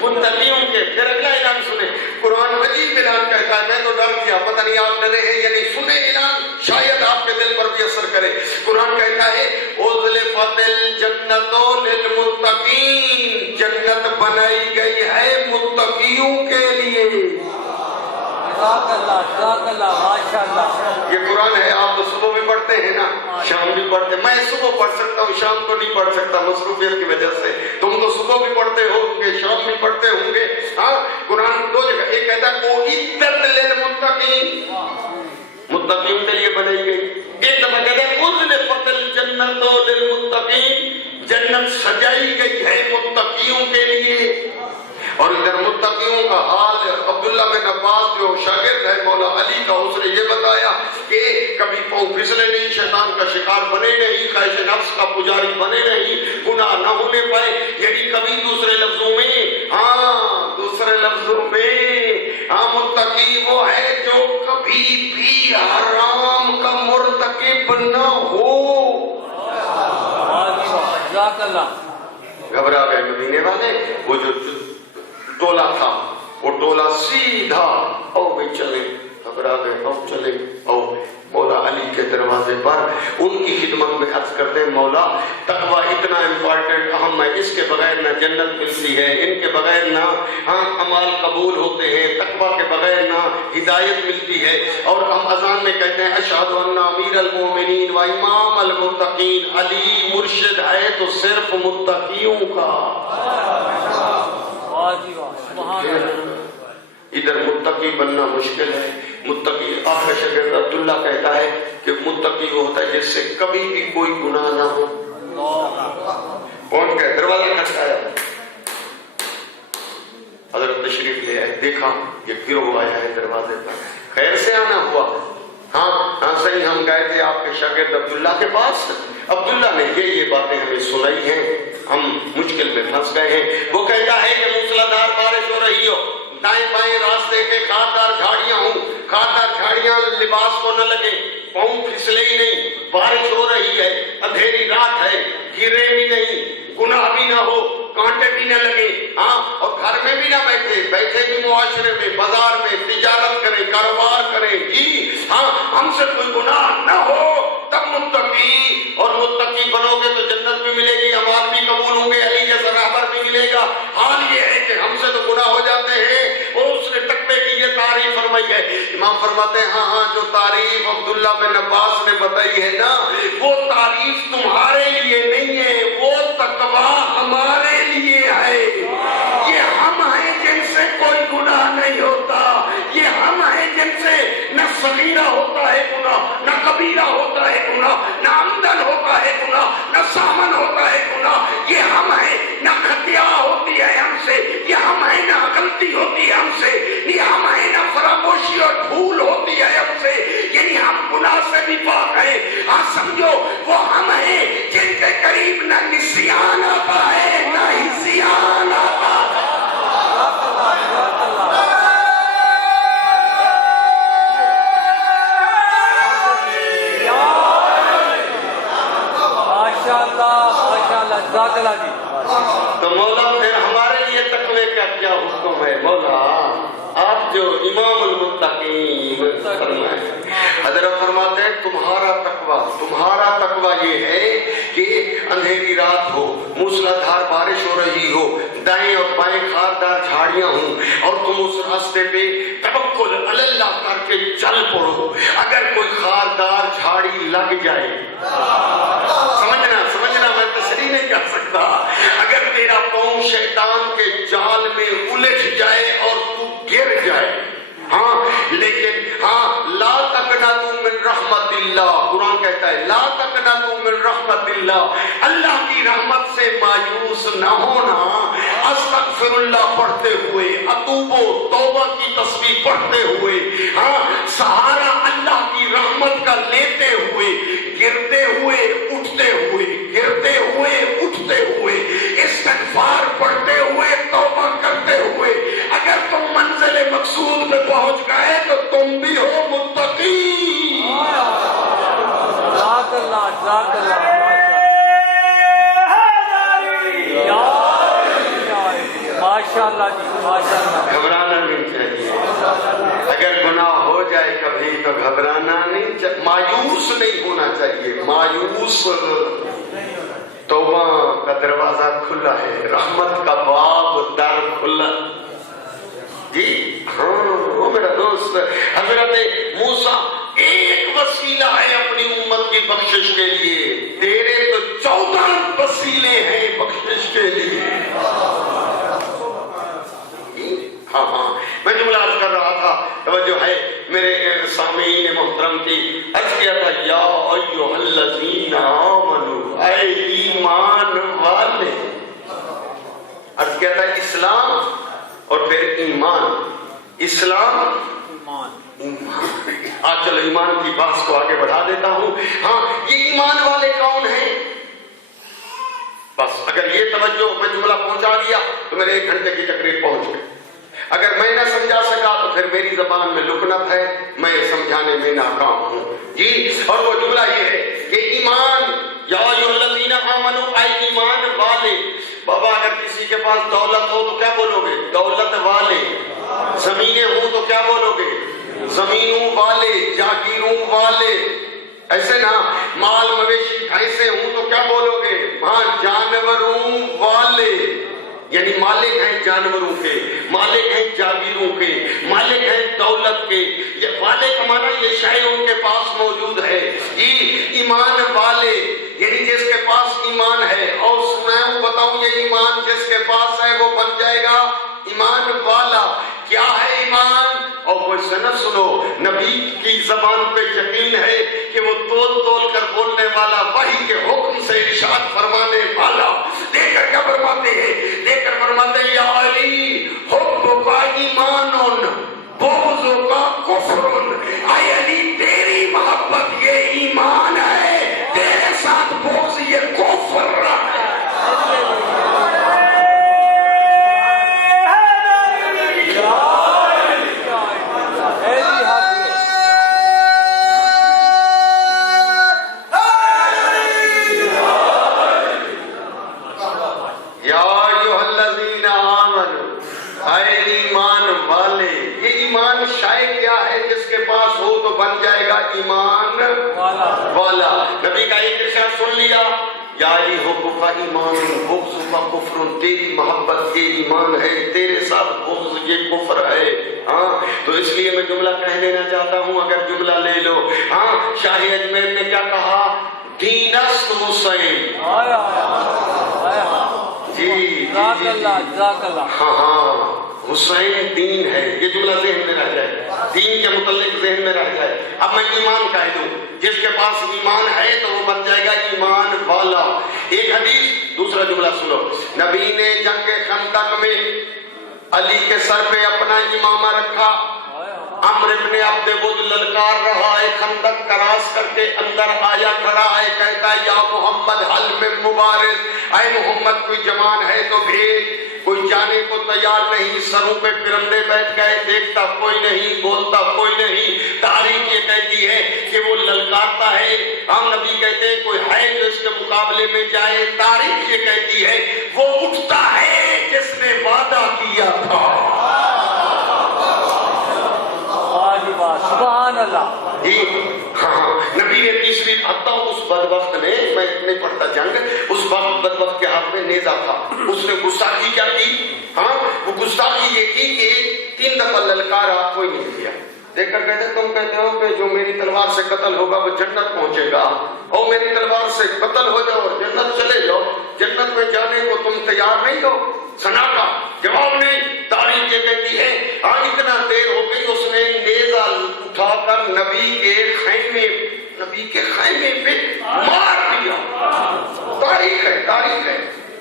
متقیوں کے۔ پھر اگلا اعلان سنیں، قرآن عجیب اعلان کہتا ہے، میں تو ڈر گیا، پتہ نہیں آپ ڈرے ہیں یا نہیں، سنیں اعلان شاید آپ کے دل پر بھی اثر کرے۔ قرآن کہتا ہے اُزْلِفَتِ الْجَنَّةُ لِلْمُتَّقِينَ، جنت بنائی گئی ہے متقیوں کے لیے۔ جزاک اللہ ماشاءاللہ. یہ قرآن ہے. آپ تو صبح بھی پڑھتے ہیں نا, شام بھی پڑھتے ہیں. میں صبح پڑھ سکتا ہوں, شام کو نہیں پڑھ سکتا مصروفیت کی وجہ سے. تم تو صبح بھی پڑھتے ہوں گے, شام بھی پڑھتے ہوں گے. ہاں, قرآن دو جگہ, ایک کہتا ہے اعدت للمتقین, متقین کے لیے بنائی گئی. ایک دفعہ کہتا ہے ازلفت الجنت للمتقین, جنت سجائی گئی ہے متقیوں کے لیے. اور ادھر متقیوں کا حال عبداللہ بن عباس جو شاگرد ہے مولا علی کا, اس نے یہ بتایا کہ کبھی پاؤں پھسلے نہیں, شیطان کا شکار بنے نہیں, خواہش نفس کا پجاری بنے نہیں, گناہ نہ ہونے پائے. یعنی کبھی دوسرے لفظوں میں متقی وہ ہے جو کبھی بھی حرام کا مرتکب نہ ہو. جزاک اللہ. گھبرا گئے مدینے والے. وہ جو ٹولہ تھا وہ ٹولہ سیدھا او بھی چلے, گھبرا گئے, او چلے او مولا علی کے دروازے پر. ان کی خدمت میں عرض کرتے ہیں مولا تقوی اتنا امپورٹنٹ اہم ہے, اس کے بغیر نہ جنت ملتی ہے, ان کے بغیر نہ اعمال قبول ہوتے ہیں, تقوی کے بغیر نہ ہدایت ملتی ہے. اور ہم اذان میں کہتے ہیں اشہد ان امیر المومنین و امام المتقین, علی مرشد ہے تو صرف متقیوں کا. ادھر متقی بننا مشکل ہے. متقی آخر شاگرد عبداللہ کہتا ہے کہ متقی وہ ہوتا ہے جس سے کبھی بھی کوئی گناہ نہ ہو. پہنچ گئے, دروازہ کھٹکایا, حضرت تشریف لے آئے, دیکھا یہ گروہ آیا ہے دروازے پر. خیر سے آنا ہوا. ہاں صحیح, ہم گئے تھے آپ کے شاگرد عبداللہ کے پاس. عبداللہ نے یہ باتیں ہمیں سنائی ہیں, ہم مشکل میں پھنس گئے ہیں. وہ کہتا ہے کہ موسلادھار بارش ہو رہی ہو, دائیں بائیں راستے کے خاردار جھاڑیاں ہوں, خاردار جھاڑیاں لباس کو نہ لگے, پاؤں پھسلے ہی نہیں, بارش ہو رہی ہے, اندھیری رات ہے, گرے بھی نہیں, گناہ بھی نہ ہو, کانٹے بھی نہ لگے. اور گھر میں بھی نہ بیٹھے بھی معاشرے میں, بازار میں تجارت کریں, کاروبار کریں. جی ہم سے کوئی گناہ نہ ہو, تب متقی. اور متقی بنو گے تو جنت بھی ملے گی, اعمال بھی قبول ہوں گے, علی جیسا رہبر بھی ملے گا. حال یہ ہے کہ ہم سے تو گناہ ہو جاتے ہیں. اور اس نے تقوی کی یہ تعریف فرمائی ہے. امام فرماتے ہیں ہاں جو تعریف عبداللہ بن عباس نے بتائی ہے نا, وہ تعریف تمہارے لیے نہیں ہے, وہ تقوی ہمارے لیے ہے. یہ ہم ہیں جن سے کوئی گناہ نہیں ہوتا, یہ ہم ہیں جن سے نہ صغیرہ ہوتا ہے گناہ, نہ کبیرہ ہوتا ہے گناہ, نہ عمدن ہوتا ہے گناہ, نہ سامن ہوتا ہے گناہ. یہ ہم ہیں, نہ خطیہ ہوتی ہے ہم سے, یہ ہم ہیں, نہ غلطی ہوتی ہے ہم سے, یہ ہم ہیں, نہ فراموشی اور بھول ہوتی ہے ہم سے. یعنی ہم گناہ سے بھی پاک ہیں. سمجھو وہ ہم ہیں جن کے قریب نہ نسیان آتا ہے نہ ہزیان آتا ہے. تو مولا پھر ہمارے لیے تقوی کا کیا حکم ہے؟ مولا آپ جو امام المتقین فرمائے, حضرت فرماتے ہیں تمہارا تقوی یہ ہے کہ اندھیری رات ہو, موسلادھار بارش ہو رہی ہو, دائیں اور بائیں خاردار جھاڑیاں ہوں, اور تم اس راستے پہ توکل علی اللہ کر کے چل پڑو. اگر کوئی خاردار جھاڑی لگ جائے, سمجھنا میں تشریح نہیں کر سکتا, اگر تیرا پاؤں شیطان کے جال میں الجھ جائے اور تو گر جائے, لیکن لا تقنطوا من رحمت اللہ, قرآن کہتا ہے لا تقنطوا من رحمت اللہ, اللہ کی رحمت سے مایوس نہ ہونا. استغفر اللہ پڑھتے ہوئے, اتوبو توبہ کی تسبیح پڑھتے ہوئے, سہارا اللہ کی رحمت کا لیتے ہوئے, گرتے ہوئے اٹھتے ہوئے, گرتے ہوئے اٹھتے ہوئے, استغفار پڑھتے ہوئے, توبہ کرتے ہوئے, اگر تم منزل مقصود میں پہنچ گئے تو تم بھی ہو متقی. گھبرانا نہیں چاہیے. اگر گناہ ہو جائے کبھی تو گھبرانا نہیں چاہیے, مایوس نہیں ہونا چاہیے. مایوس, توبہ کا دروازہ کھلا ہے, رحمت کا باب در کھلا. جی وہ میرا درست. حضرت موسیٰ ایک وسیلہ ہے اپنی امت کی بخشش کے لیے، تیرے تو 14 وسیلے ہیں بخشش کے لیے. ہاں میں جملہ عرض کر رہا تھا، توجہ ہے میرے سامعین محترم کی. عرض کیا تھا یا ایھا الذین آمنوا، اے ایمان والے. عرض کیا تھا اسلام اور پھر ایمان. اسلام ایمان. آج چلو ایمان کی بات کو آگے بڑھا دیتا ہوں. ہاں یہ ایمان والے کون ہیں؟ بس اگر یہ توجہ میں جملہ پہنچا دیا تو میرے 1 گھنٹے کی تقریر پہنچ گئی. اگر میں نہ سمجھا سکا تو پھر میری زبان میں لکنت ہے، میں سمجھانے میں ناکام ہوں. جی اور وہ جملہ یہ ہے کہ ایمان، یا ایھا الذین آمنوا، اے ایمان والے. بابا اگر کسی کے پاس دولت ہو تو کیا بولو گے؟ دولت والے. زمینیں ہوں تو کیا بولو گے؟ زمینوں والے، جاگیروں والے. ایسے نا مال مویشی بھینسیں ہوں تو کیا بولو گے؟ ہاں جانوروں والے. یعنی مالک ہیں جانوروں کے، مالک ہیں جاگیروں کے، مالک ہیں دولت کے. یہ والے کا معنی یہ شے ان کے پاس موجود ہے. ایمان والے یعنی جس کے پاس ایمان ہے. اور میں بتاؤں یہ ایمان جس کے پاس ہے وہ بن جائے گا ایمان والا. کیا ہے ایمان؟ اور کوئی سنت سنو، نبی کی زبان پہ یقین ہے کہ وہ تول تول کر بولنے والا، وحی کے حکم سے ارشاد فرمانے والا. دیکھ کر کیا فرماتے ہیں؟ دیکھ کر فرماتے ہیں یا علی حب کا ایمان، بغض کا کفر. اے علی تیری محبت یہ ایمان ہے، تیرے ساتھ بغض یہ کفر ہے. بن جائے گا ایمان والا. نبی کا ایک ارشاد سن لیا، یا علی حب کا ایمان، بغض کا کفر. تیری محبت یہ ایمان ہے، تیرے ساتھ بغض یہ کفر ہے. ہاں تو اس لیے میں جملہ کہہ دینا چاہتا ہوں، اگر جملہ لے لو. ہاں شاہ اجمیر نے کیا کہا؟ دین است حسین. جی ہاں حسین دین ہے. یہ جملہ ذہن میں رہ جائے، دین کے متعلق ذہن میں رہ جائے. اب میں ایمان کہہ دوں، جس کے پاس ایمان ہے تو وہ بن جائے گا ایمان والا. ایک حدیث، دوسرا جملہ سنو. نبی نے جنگ خندق میں علی کے سر پہ اپنا امامہ رکھا. عمرو ابن عبد ود للکار رہا ہے، خندق کراس کر کے اندر آیا، کھڑا ہے، کہتا ہے یا محمد حل میں مبارز. اے محمد کوئی جوان ہے تو بھیج. کوئی جانے کو تیار نہیں. سروں پہ پرندے بیٹھ گئے، دیکھتا کوئی نہیں، بولتا کوئی نہیں. تاریخ یہ کہتی ہے کہ وہ للکارتا ہے. ہم نبی کہتے ہیں کوئی ہے جو اس کے مقابلے میں جائے. تاریخ یہ کہتی ہے وہ اٹھتا ہے جس نے وعدہ کیا تھا. سبحان اللہ. جی ہاں نبی نے تیسری حتیٰ اس بدبخت نے، میں نہیں پڑھتا جنگ، اس بدبخت کے ہاتھ میں نیزہ تھا. اس نے گستاخی کیا کی؟ ہاں وہ گستاخی یہ کی کہ 3 دفعہ للکارا، کوئی نہیں کیا. دیکھ کر کہتے تم کہتے ہو کہ جو میری تلوار سے قتل ہوگا وہ جنت پہنچے گا، اور میری تلوار سے قتل ہو جاؤ اور جنت چلے جاؤ. جنت میں جانے کو تم تیار نہیں ہو؟ سنا کا جواب نہیں. تاریخ یہ کہتی ہے اتنا دیر ہو گئی، اس نے نیزہ اٹھا کر نبی کے خیمے پہ مار دیا. تاریخ ہے، تاریخ ہے.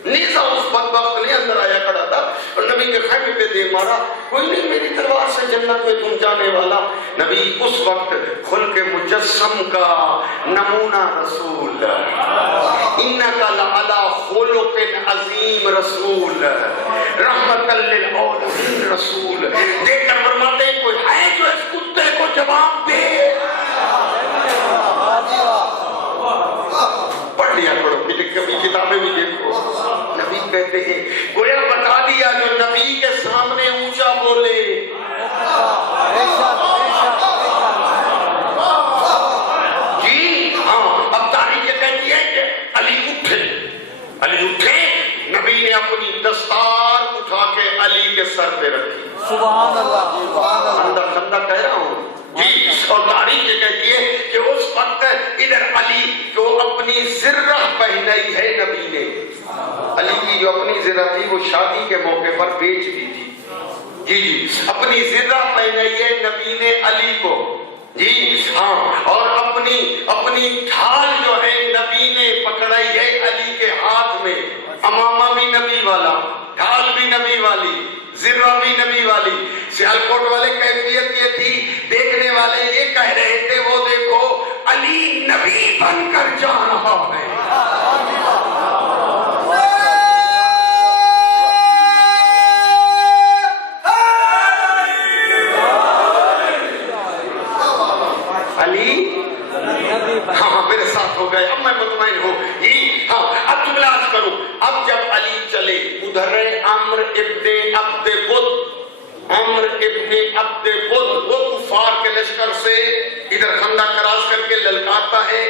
نیزہ اس بدبخت نے اندر آیا کھڑا تھا اور نبی کے خیمے پہ دے مارا. کوئی نہیں میری تلوار سے جنت میں تم جانے والا. نبی اس وقت خلق مجسم کا نمونہ رسول، انکا لعلی خلق عظیم رسول، رحمت للعالمین رسول. دیکھ کر فرماتے ہیں کوئی ہے جو اس کتے کو جواب دے؟ پڑھ لیا کرو، کبھی کتابیں بھی دیکھو. نبی کہتے ہیں گویا بتا دیا جو نبی کے سامنے اونچا بولے. جی ہاں اب تاریخ کہتی ہے کہ علی اٹھے. نبی نے اپنی دستار اٹھا کے علی علی کے سر پہ رکھی. سبحان اللہ سبحان اللہ. اندر خندق کہہ رہا ہوں جی. اور تاریخ یہ کہتی ہے کہ اس وقت ادھر علی جو اپنی زرہ پہنائی ہے نبی نے, علی کی جو اپنی زرہ تھی وہ شادی کے موقع پر بیچ دی تھی جی جی. اپنی زرہ پہنائی ہے نبی نے علی کو جی ہاں. اور اپنی ڈھال جو ہے نبی نے پکڑائی ہے علی کے ہاتھ میں. امامہ بھی نبی والا, ڈھال بھی نبی والی, زرہ بھی نبی والی. سیالکوٹ والے کیفیت یہ تھی, دیکھنے والے یہ کہہ رہے تھے وہ دیکھو علی نبی بن کر جا رہا ہے. ہاں میرے ساتھ ہو گئے, اب میں مطمئن ہوں جی ہاں. اب جملہ عرض کروں, اب جب علی چلے ادھر عمرو ابن عبد ود, عمرو ابن عبد ود وہ کفار کے لشکر سے ادھر خندق کراس کر کے للکارتا ہے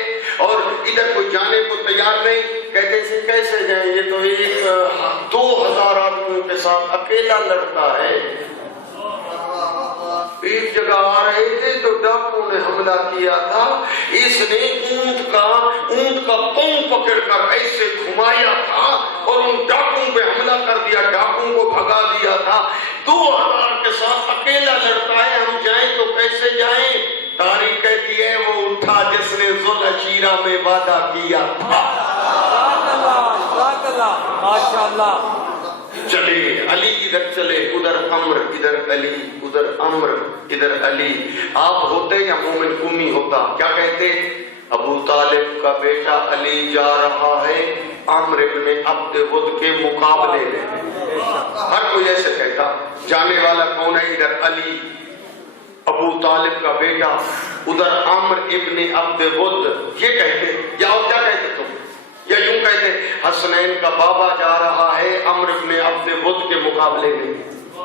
اور ادھر کوئی جانے کو تیار نہیں. کہتے سے کیسے جائیں, یہ تو ایک 2000 آدمیوں کے ساتھ اکیلا لڑتا ہے. ایک جگہ آ رہے تھے تو ڈاکوؤں نے حملہ کیا تھا. اس نے اونٹ کا پاؤں پکڑ کر ایسے گھمایا تھا اور ان ڈاکوؤں پہ حملہ کر دیا, ڈاکوؤں کو بھگا دیا تھا. 2000 کے ساتھ اکیلا لڑتا ہے, ہم جائیں تو کیسے جائیں؟ تاریخ کہتی ہے وہ اٹھا جس نے ذوالعشیرہ میں وعدہ کیا تھا. ماشاء اللہ. چلے علی ادھر چلے, ادھر عمر ادھر علی, ادھر عمر ادھر علی. آپ ہوتے یا مومن امی ہوتا کیا کہتے؟ ابو طالب کا بیٹا علی جا رہا ہے عمرو ابن عبد ود کے مقابلے میں. ہر کوئی ایسے کہتا. جانے والا کون ہے؟ ادھر علی ابو طالب کا بیٹا, ادھر عمرو ابن عبد ود. یہ کہتے یا اور کیا کہتے تم؟ یا یوں کہتے حسنین کا بابا جا رہا ہے عمرو ابن عبد ود کے مقابلے میں.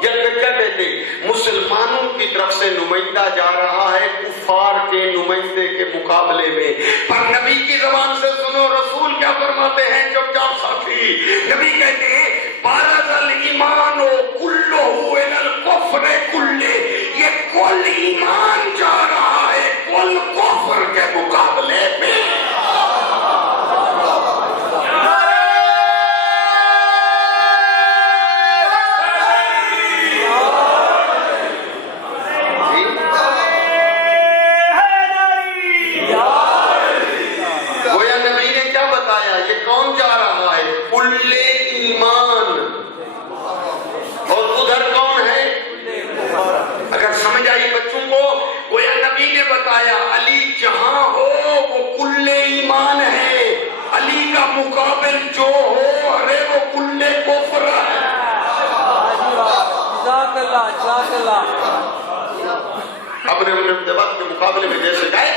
یا پھر کیا کہتے مسلمانوں کی طرف سے نمائندہ جا رہا ہے کفار کے نمائندے کے مقابلے میں. پر نبی کی زبان سے سنو رسول کیا فرماتے ہیں جب جاب ساتھی. نبی کہتے ہیں بارز الایمان کلہ الی الکفر کلہ, یہ کل ایمان جا رہا ہے کل کفر کے مقابلے میں. مقابل جو ہو ارے وہ کلے کفر ہے. جزاک اللہ. عمرو ابن عبد ود کے مقابلے میں جیسے گئے,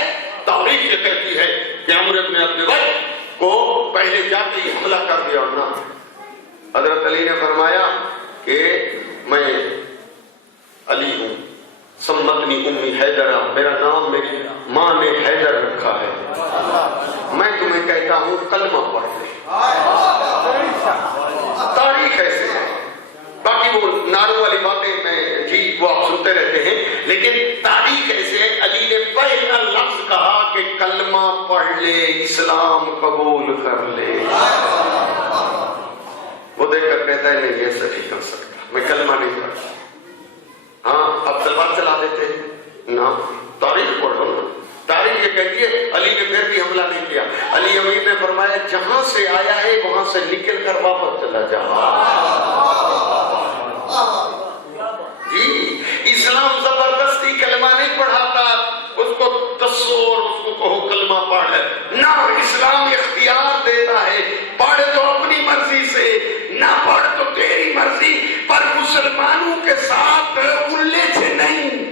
تاریخ یہ کہتی ہے کہ عمرو ابن عبد ود کو پہلے جاتے ہی حملہ کر دیا. اور نہ حضرت علی نے فرمایا کہ میں علی ہوں, سمتنی امی حیدرہ, میرا نام میری ماں نے حیدر رکھا ہے, میں تمہیں کہتا ہوں کلمہ پڑھ لے. تاریخ ایسے ہے. باقی وہ نعروں والی باتیں میں جی وہ آپ سنتے رہتے ہیں, لیکن تاریخ ایسے ہے. علی نے پہلا لفظ کہا کہ کلمہ پڑھ لے, اسلام قبول کر لے. وہ دیکھ کر کہتا ہے نہیں ایسا نہیں کر سکتا, میں کلمہ نہیں پڑھتا. ہاں اب تلوار چلا دیتے نا. تاریخ پڑھو نا. تاریخ یہ کہتی ہے علی نے پھر بھی حملہ نہیں کیا. علی امیر نے فرمایا جہاں سے آیا ہے وہاں سے نکل کر واپس چلا جا. جی اسلام زبردستی کلمہ نہیں پڑھاتا, اس کو دسو اور اس کو کہو کلمہ پڑھ نہ. اسلام اختیار دیتا ہے, پڑھ تو اپنی مرضی سے, نہ پڑھ تو تیری مرضی, پر مسلمانوں کے ساتھ الے سے نہیں.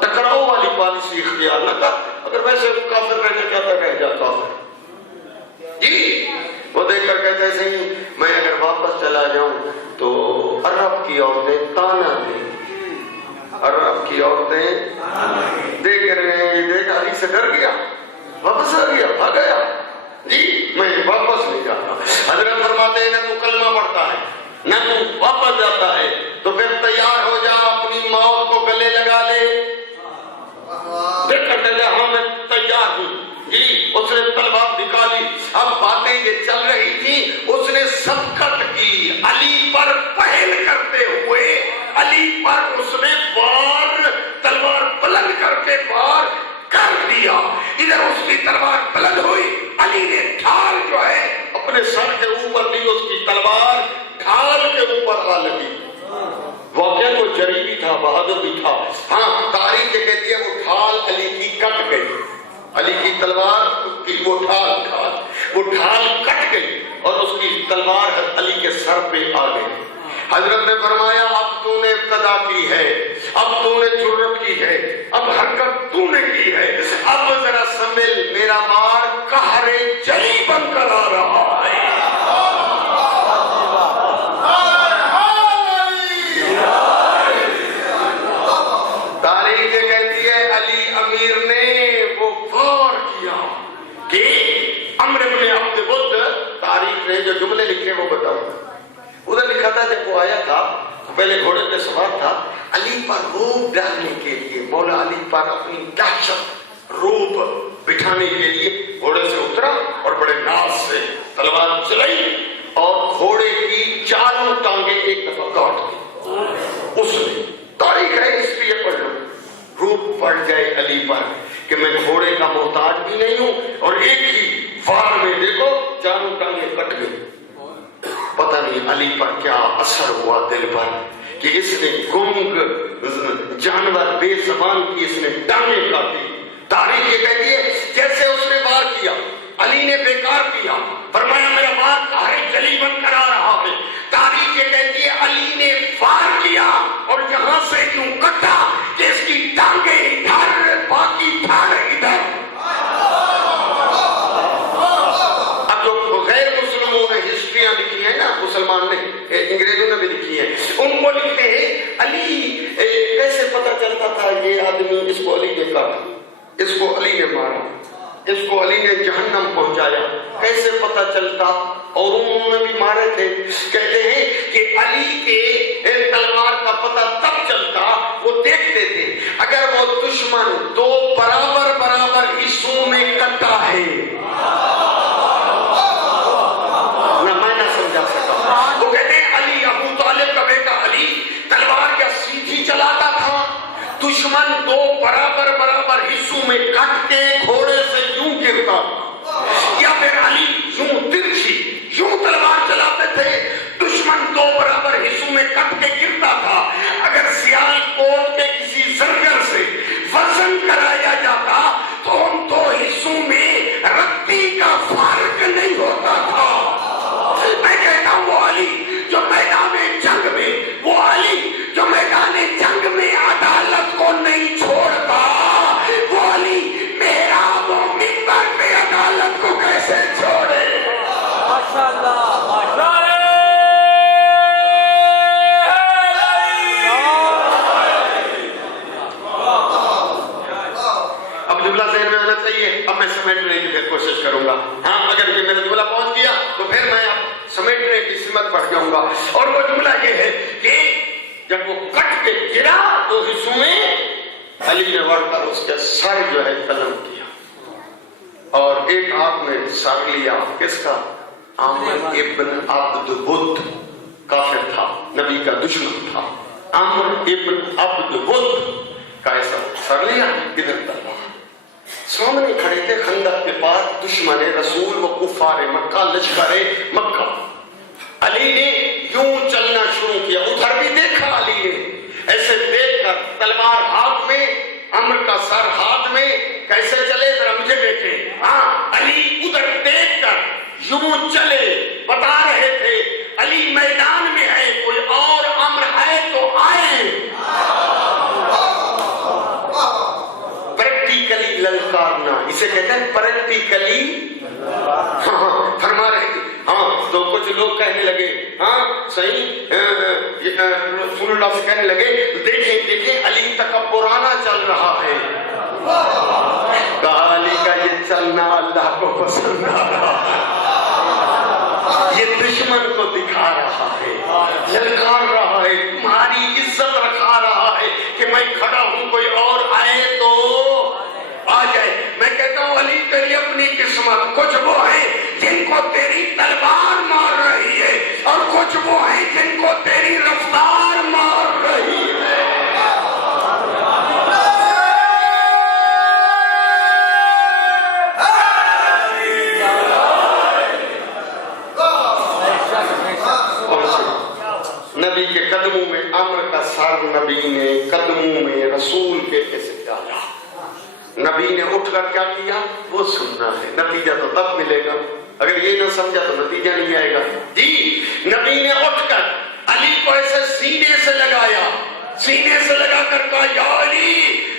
ٹکراؤ والی پالیسی اختیار نہ کر. اگر ویسے کافر رہنا چاہتا رہ جاتا جی. وہ دیکھ کر کہتے صحیح میں اگر واپس چلا جاؤں تو عرب کی عورتیں تانا دیں. عرب کی عورتیں دیکھ رہے ہیں, دیکھ علی سے ڈر گیا, واپس آ گیا, بھاگ گیا. جی میں واپس نہیں جاتا. حضرت فرماتے ہیں اگر وہ کلمہ پڑھتا ہے نہ تو واپس جاتا ہے تو پھر تیار ہو جا، اپنی موت کو گلے لگا لے۔ دیکھ کر کہتے ہاں میں تیار ہوں جی۔ اس نے تلوار نکالی، اب باتیں یہ چل رہی تھی، اس نے سبقت کی علی پر پہل کرتے ہوئے، علی پر اس نے وار تلوار بلند کر کے وار کر دیا۔ ادھر اس کی تلوار بلند ہوئی، علی نے ڈھال جو ہے اپنے سر کے اوپر دی، اس کی تلوار ڈھال کے اوپر آ لگی۔ واقعہ تو جری بھی تھا، بہادر بھی تھا۔ ہاں تاریخ یہ کہتی ہے وہ ڈھال علی کی کٹ گئی، علی کی تلوار کی وہ ڈھال کٹ گئی اور اس کی تلوار علی کے سر پہ آ گئی۔ حضرت نے فرمایا اب تو نے ابتدا کی ہے، اب تو نے جرت کی ہے، اب حرکت تو نے کی ہے، اب ذرا سنبھل، میرا مار قہر جلی بن کر آ رہا ہے۔ تاریخ یہ کہتی ہے علی امیر نے وہ وار کیا کہ عمرو بن عبد ود، تاریخ نے جو جملے لکھے وہ بتاؤں۔ ادھر لکھا تھا جب وہ آیا تھا پہلے گھوڑے پہ سوار تھا، علی پر روب ڈالنے کے لیے مولا علی پر اپنی دہشت روب بٹھانے کے لیے گھوڑے سے اترا اور بڑے ناز سے تلوار چلائی اور گھوڑے کی چاروں ٹانگیں ایک دفعہ کاٹ دی۔ اس نے تاریخ ہے اس لیے پڑھ لو، روب پڑ جائے علی پر کہ میں گھوڑے کا محتاج بھی نہیں ہوں، اور ایک ہی وار میں دیکھو چاروں ٹانگیں کٹ گئی۔ پتہ نہیں علی پر کیا اثر ہوا دل پر کہ اس نے گنگ جانور بے زبان کی اس نے ٹانگیں کاٹی۔ تاریخ یہ کہتی ہے جیسے اس نے وار کیا علی نے بیکار کیا، فرمایا میرا وار قہر جلی بن کر آ رہا ہے۔ تاریخ یہ کہتی ہے علی نے وار کیا اور یہاں سے یوں کٹا کہ اس کی ٹانگیں ادھر باقی ٹھار ادھر۔ اب جو غیر مسلموں نے ہسٹریاں لکھی ہیں نا، مسلمان نے انگریزوں نے بھی لکھی ہیں، ان کو لکھتے ہیں علی کیسے پتہ چلتا تھا یہ آدمی، اس کو علی نے کاٹا، اس کو علی نے مارا، اس کو علی نے جہنم پہنچایا، کیسے پتہ چلتا؟ اور انہوں نے بھی مارے تھے۔ کہتے ہیں کہ علی کے تلوار کا پتہ تب چلتا، وہ دیکھتے تھے اگر وہ دشمن دو برابر حصوں میں کٹا ہے، میں نہ سمجھا سکا، وہ کہتے ہیں علی ابو طالب کا بیٹا علی تلوار کیا سیدھی چلاتا تھا، دشمن دو برابر حصوں میں کٹ کے گھوڑے سے یوں گرتا، یا پھر علی یوں ترچھی یوں تلوار چلاتے تھے، دشمن دو برابر حصوں میں کٹ کے گرتا تھا۔ اگر سیال کوٹ کے کسی زرگر سے وزن کرایا جاتا تو ان دو حصوں میں رتی کا فرق نہیں ہوتا تھا۔ میں کہتا ہوں وہ علی جو میدان جنگ میں، وہ علی جو میدان جنگ میں عدالت کو نہیں چھوڑتا، وہ علی محراب و منبر پہ عدالت کو کیسے چھوڑے؟ ماشاءاللہ ماشاءاللہ۔ اب جملہ ذہن میں آنا چاہیے، اب میں سمیٹنے کی پھر کوشش کروں گا۔ ہاں اگر یہ میرا جملہ پہنچ گیا تو پھر میں سمیٹنے کی سمت بڑھ جاؤں گا، اور وہ جملہ یہ ہے کہ جب وہ کٹ کے گرا تو حصوں میں علی نے وڑ کر اس کے سر جو ہے قلم کیا، اور ایک ہاتھ میں سر لیا، کس کا؟ عامر ابن عبد ود، کافر تھا، نبی کا دشمن تھا، عامر ابن عبد ود کا ایسا سر لیا، ادھر تلوار، سامنے کھڑے تھے خندق کے پاس دشمن رسول و کفار مکہ، لشکر مکہ۔ علی نے یوں چلنا شروع کیا، ادھر بھی دیکھا علی نے، ایسے دیکھ کر تلوار ہاتھ میں، عمر کا سر ہاتھ میں، کیسے چلے ذرا مجھے دیکھیں۔ ہاں علی ادھر دیکھ کر یوں چلے، بتا رہے تھے علی میدان میں ہے، کوئی اور امر ہے تو آئے۔ پریکٹیکلی للکارنا، اسے کہتے ہیں پریکٹیکلی فرما رہے تھے۔ ہاں تو کچھ لوگ کہنے لگے، ہاں صحیح، رسول اللہ سے کہنے لگے دیکھیں علی تکبرانہ چل رہا ہے۔ کہا علی کا یہ چلنا اللہ کو پسند آ رہا ہے۔ یہ دشمن کو دکھا رہا ہے، للکار رہا ہے، تمہاری عزت رکھا رہا ہے کہ میں کھڑا ہوں، کوئی اور آئے تو آ جائے۔ میں کہتا ہوں علی تیری اپنی قسمت، کچھ وہ ہیں جن کو تیری تلوار مار رہی ہے اور کچھ وہ ہیں جن کو تیری رفتار مار رہی ہے۔ نبی کے قدموں میں امر کا سر نبی نے قدموں میں رسول کے ایسے ڈالا۔ نبی نے اٹھ کر کیا کیا وہ سننا ہے، نتیجہ تو تب ملے گا، اگر یہ نہ سمجھا تو نتیجہ نہیں آئے گا۔ جی نبی نے اٹھ کر علی کو ایسے سینے سے لگایا، سینے سے لگا کر کہا یا علی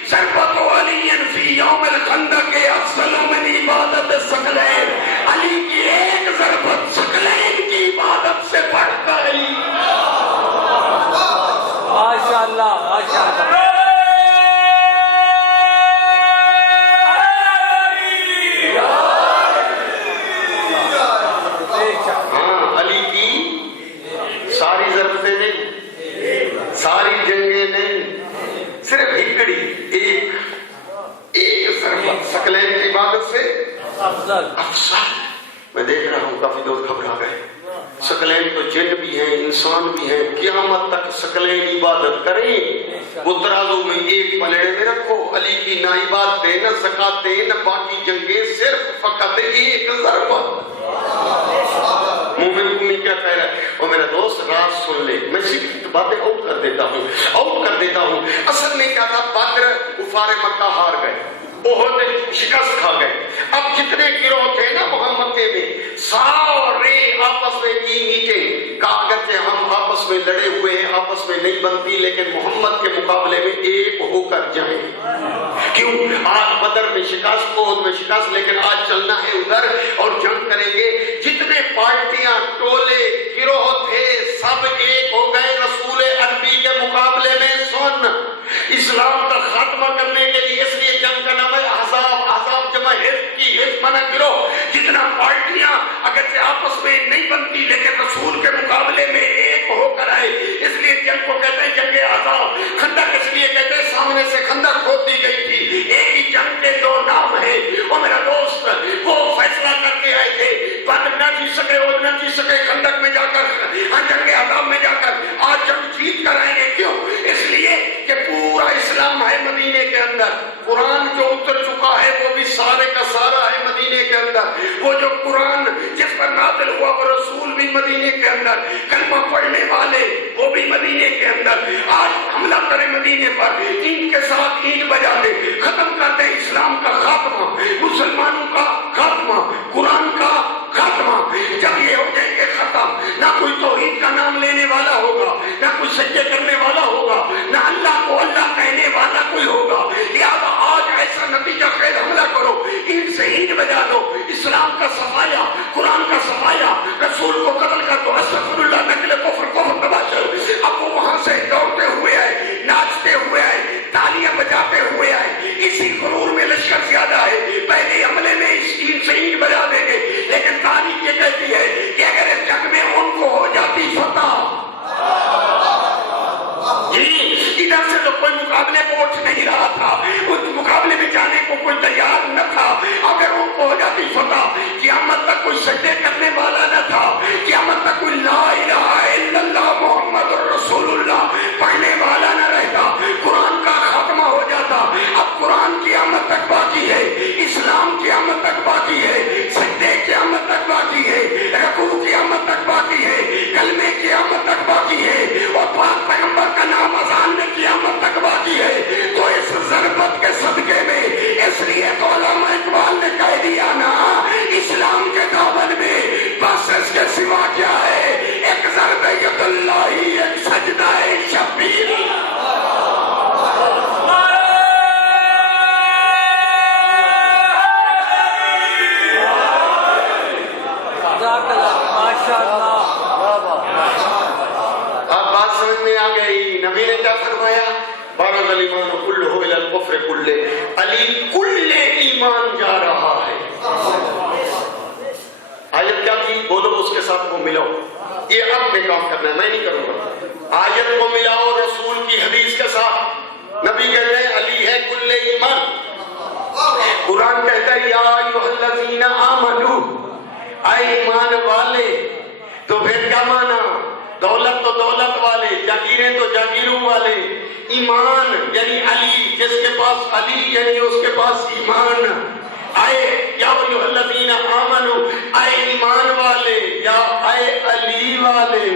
ضربت علی فی یوم الخندق افضل من عبادت ثقلین، علی کی ایک ضربت ثقلین کی عبادت سے بڑھ گئی۔ ماشاءاللہ ماشاءاللہ۔ ساری ضرورتیں نہیں، ساری جنگیں نہیں، صرف ہکڑی ایک ضرورت ثقلین کی عبادت سے افضل۔ میں دیکھ رہا ہوں کافی لوگ گھبرا گئے، ثقلین تو جن بھی ہیں انسان بھی ہیں، قیامت تک ثقلین عبادت کریں، وہ ترازو میں ایک پلڑے میں رکھو، علی کی نہ عبادت دے نہ زکات دے نہ باقی جنگیں، صرف فقط ایک ضربت۔ مومن کو کیا کہہ رہا ہے؟ وہ میرا دوست راز سن لے، میں صرف باتیں آؤٹ کر دیتا ہوں۔ اصل میں کیا تھا، بدر کفار مکہ ہار گئے، احد شکست کھا گئے۔ اب جتنے گروہ تھے نا محمد کے میں، سارے آپس میں کی میٹنگ کہا کرتے ہم آپس میں لڑے ہوئے ہیں، آپس میں نہیں بنتی، لیکن محمد کے مقابلے میں ایک ہو کر جائیں۔ کیوں؟ آج بدر میں شکست، احد میں شکست، لیکن آج چلنا ہے ادھر اور جنگ کریں گے۔ جتنے پارٹیاں ٹولے گروہ تھے سب ایک ہو گئے رسول عربی کے مقابلے میں۔ سن، اسلام کا خاتمہ کرنے کے لیے، اس لیے جنگ کا نام ہے احزاب، احزاب جمع حزب کی، حزب مانا گروہ۔ جتنا پارٹیاں اگرچہ آپس میں نہیں بنتی لیکن رسول کے مقابلے میں ایک ہو کر آئے، اس لیے جنگ کو کہتے ہیں جنگ احزاب۔ خندق اس لیے کہتے ہیں سامنے سے خندق کھود دی گئی تھی، ایک ہی جنگ کے دو نام ہیں۔ اور میرا دوست وہ فیصلہ کر کے آئے تھے، بدر نہ جیت سکے، احد نہ جیت سکے، خندق میں جا کر، جنگ احزاب میں جا کر آج جنگ جیت کر آئیں گے۔ کیوں؟ اس لیے کہ پورا اسلام ہے مدینے کے اندر، قرآن جو اتر چکا ہے وہ بھی سارے کا سارا ہے مدینے کے اندر، وہ جو قرآن جس پر نازل ہوا وہ رسول بھی مدینے کے اندر، کلمہ پڑھنے والے وہ بھی مدینے کے اندر۔ آج حملہ کرے مدینے پر، اینٹ کے ساتھ اینٹ بجا دے، ختم کر دے اسلام کا خاتمہ، مسلمانوں کا خاتمہ، قرآن کا خاتمہ۔ جب یہ ہو جائیں گے ختم، نہ کوئی توحید کا نام لینے والا ہوگا، نہ کوئی سجدے کرنے والا ہوگا، نہ اللہ کو اللہ کہنے والا کوئی ہوگا۔ لہذا آج ایسا نتیجہ خیز حملہ کرو، اینٹ سے اینٹ بجا دو، اسلام کا صفایا، قرآن کا صفایا، رسول کو قتل کر دو، استغفر اللہ، نقل کفر تباشر۔ اب وہ وہاں سے دوڑتے ہوئے آئے، ناچتے ہوئے آئے، تالیاں بجاتے ہوئے آئے، اسی غرور میں لشکر زیادہ ہے، پہلے حملے میں اس اینٹ سے اینٹ بجا دیں گے، لیکن تاریخ یہ کہتی ہے کہ اگر اس جنگ میں ان کو ہو جاتی فتح، جی ادھر سے تو کوئی مقابلے کو اٹھ نہیں رہا تھا، اس مقابلے میں جانے کو کوئی تیار نہ تھا، اگر ان کو ہو جاتی فتح، قیامت تک کوئی سجدے کرنے والا نہ تھا، قیامت تک کوئی لا الہ الا اللہ محمد رسول اللہ پڑھنے والا نہ رہتا، قرآن کا خاتمہ ہو جاتا۔ اب قرآن قیامت تک باقی ہے، اسلام قیامت تک باقی ہے، سجدے قیامت تک باقی ہے، رکوع قیامت تک باقی ہے، کلمے قیامت تک باقی ہے، اور پاک پیغمبر کا نام اذان میں قیامت تک باقی ہے۔ تو اس ضربت کے صدقے میں، اس لیے تو علامہ اقبال نے کہہ دیا نا، اسلام کے دامن میں بس اس کے سوا کیا ہے، ایک ضرب ید اللہ، ایک سجدہ شبیر۔ اب بات سمجھ میں آ گئی، نبی نے کیا فرمایا؟ بارد الایمان کلہ الی الکفر کلہ، علی کل ایمان جا رہا ہے۔ آیت کیا تھی؟ بولو اس کے ساتھ کو ملاؤ. یہ اب میں کام کرنا ہے، میں نہیں کروں گا. آیت کو ملاؤ رسول کی حدیث کے ساتھ. نبی کہتے ہیں علی ہے کل ایمان. قرآن کہتا ہے یا ایھا الذین آمنو، اے ایمان والے. تو پھر کیا مانا؟ دولت تو دولت والے، جاگیریں تو جاگیروں والے. ایمان یعنی علی، جس کے پاس علی یعنی اس کے پاس ایمان. آئے یا ایھا الذین آمنو، اے ایمان والے یا اے علی والے.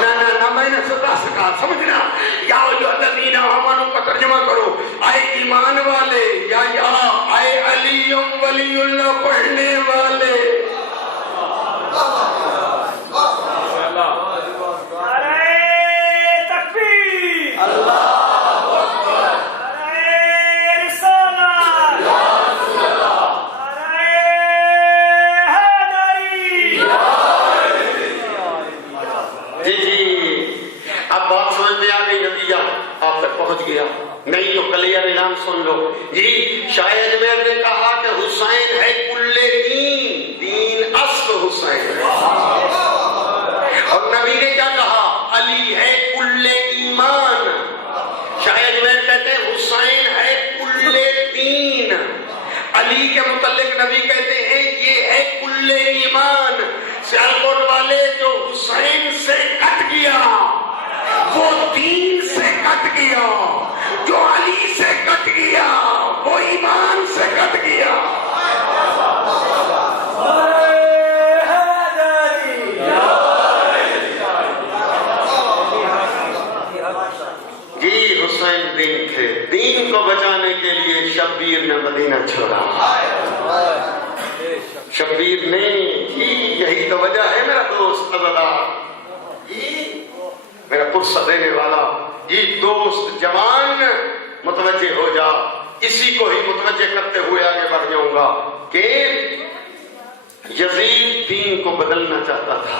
نہ میں نے سکھا سمجھنا. یا ایھا الذین آمنو کا ترجمہ کرو اے ایمان والے یا اے علی ولی اللہ پڑھنے والے. پہنچ گیا نہیں تو کلیہ نام سن لو جی. شاید میں نے کہا کہ حسین ہے کل دین، دین اصل حسین ہے. اور نبی نے کیا کہا؟ علی ہے کل ایمان. شاید میں کہتے ہیں حسین ہے کل دین. علی کے متعلق نبی کہتے ہیں یہ ہے کل ایمان. سیالکوٹ والے جو حسین سے کٹ گیا وہ دین سے کٹ گیا، جو علی سے کٹ گیا وہ ایمان سے کٹ گیا. جی حسین دین تھے. دین کو بچانے کے لیے شبیر نے مدینہ چھوڑا. شبیر نے جی یہی تو وجہ ہے میرا دوست عزادار جی، میرا پرسہ دینے والا جی دوست جوان متوجہ ہو جا. اسی کو ہی متوجہ کرتے ہوئے آگے بڑھ جاؤں گا کہ یزید دین کو بدلنا چاہتا تھا.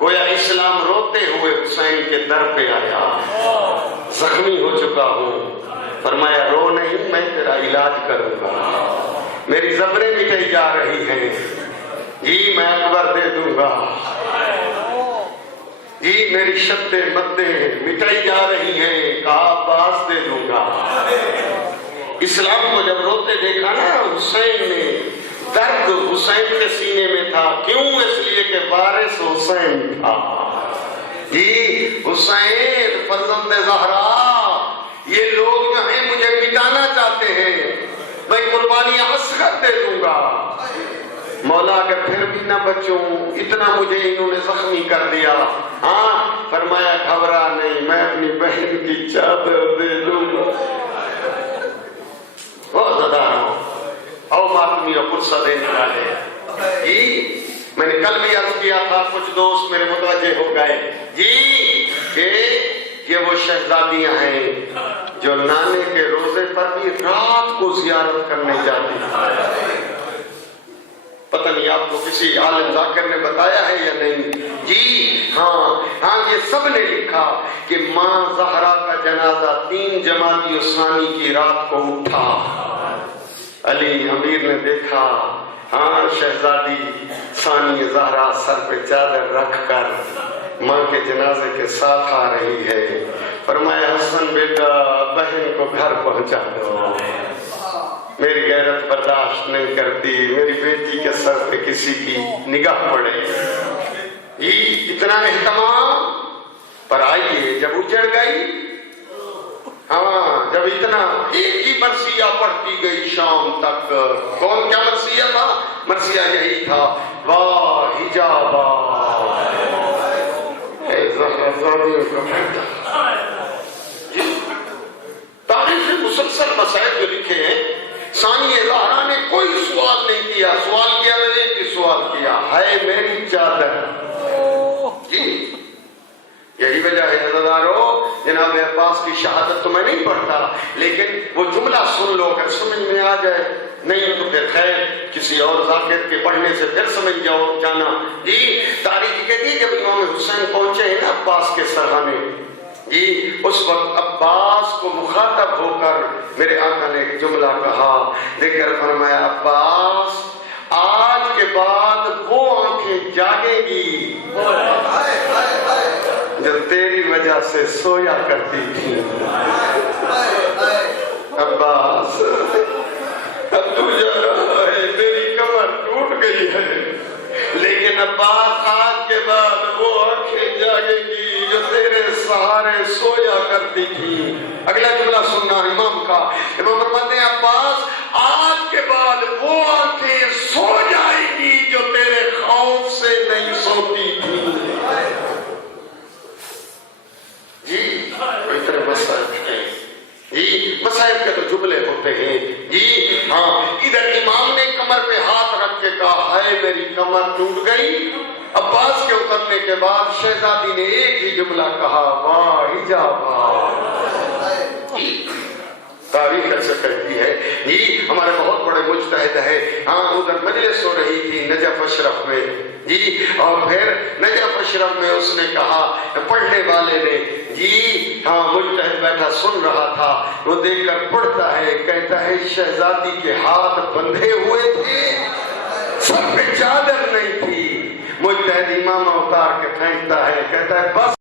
گویا اسلام روتے ہوئے حسین کے در پہ آیا. زخمی ہو چکا ہوں. فرمایا رو نہیں، میں تیرا علاج کروں گا. میری زبریں مٹائی جا رہی ہیں جی، میں اکبر دے دوں گا جی. میری شدیں مدیں مٹائی جا رہی ہیں، کہا عباس دے دوں گا. اسلام کو جب روتے دیکھا نا حسین نے، درد حسین کے سینے میں تھا. کیوں؟ اس لیے کہ وارث حسین تھا جی. حسین فرزند زہرا، یہ لوگ جو ہیں مجھے مٹانا چاہتے ہیں، میں قربانی اصغر دے دوں گا. مولا کہ پھر بھی نہ بچوں، اتنا مجھے انہوں نے زخمی کر دیا. ہاں فرمایا گھبرا نہیں، میں اپنی بہن کی چادر دے دوں گا. بہت زیادہ او ماتمی اور پرسہ دینے والے جی. میں نے کل بھی عرض کیا تھا، کچھ دوست میرے متوجہ ہو گئے جی کہ یہ وہ شہزادیاں ہیں جو نانے کے روزے پر بھی رات کو زیارت کرنے جاتی ہیں. پتہ نہیں آپ کو کسی عالم ذاکر نے بتایا ہے یا نہیں جی. ہاں یہ سب نے لکھا کہ ماں زہرا کا جنازہ 3 جمادی الثانی کی رات کو اٹھا. علی امیر نے دیکھا، ہاں شہزادی ثانی زہرا سر پہ چادر رکھ کر ماں کے جنازے کے ساتھ آ رہی ہے. فرمایا حسن بیٹا بہن کو گھر پہنچا دو. میری غیرت برداشت نہیں کرتی میری بیٹی کے سر پہ کسی کی نگاہ پڑے. یہ اتنا اہتمام پر آئیے جب اجڑ گئی. ہاں جب اتنا ایک ہی مرثیہ پڑھتی گئی شام تک. کون کیا مرثیہ تھا؟ مرثیہ یہی تھا، واہ حجابا تاریخ مسلسل مسائل جو لکھے ہیں. ثانی زہرا نے کوئی سوال نہیں کیا. سوال کیا میں نے کہ سوال کیا ہے میری چادر جی. یہی وجہ ہے عزیزانو، جناب عباس کی شہادت تو میں نہیں پڑھتا، لیکن وہ جملہ سن لو، اگر سمجھ میں آ جائے، نہیں تو پھر خیر کسی اور ذاکر کے پڑھنے سے پھر سمجھ جانا جی. تاریخ کہتی ہے جب امام حسین پہنچے ہیں نا عباس کے سرحانے جی، اس وقت عباس کو مخاطب ہو کر میرے آقا نے ایک جملہ کہا، دیکھ کر فرمایا عباس آج کے بعد وہ آنکھیں جاگیں گی جو تیری وجہ سے سویا کرتی تھی۔ عباس اب تو جا رہا ہے، میری کمر ٹوٹ گئی ہے، لیکن عباس آج کے بعد وہ آنکھیں جاگیں گی جو تیرے سہارے سویا کرتی تھی۔ اگلا جملہ سننا امام کا، امام فرماتے ہیں عباس آج کے بعد وہ آنکھیں سو جائیں گی جو تیرے خوف سے نہیں سوتی تھی۔ جی کوئی طرح مسائل ہے، جی مسائل کے تو جملے ہوتے ہیں، جی ہاں۔ ادھر امام نے کمر پہ ہاتھ رکھ کے کہا ہائے میری کمر ٹوٹ گئی۔ عباس کے اترنے کے بعد شہزادی نے ایک ہی جملہ کہا واہ حجابا۔ تاریخ ایسے کہتی ہے، جی ہمارے بہت بڑے مجتہد ہے، ہاں ادھر مجلس ہو رہی تھی نجف اشرف میں، جی اور پھر نجف اشرف میں اس نے کہا، پڑھنے والے نے، جی ہاں مجتہد بیٹھا سن رہا تھا، وہ دیکھ کر پڑھتا ہے، کہتا ہے شہزادی کے ہاتھ بندھے ہوئے تھے، سر پہ چادر نہیں تھی۔ مجتہد امامہ اتار کے پھینکتا ہے، کہتا ہے بس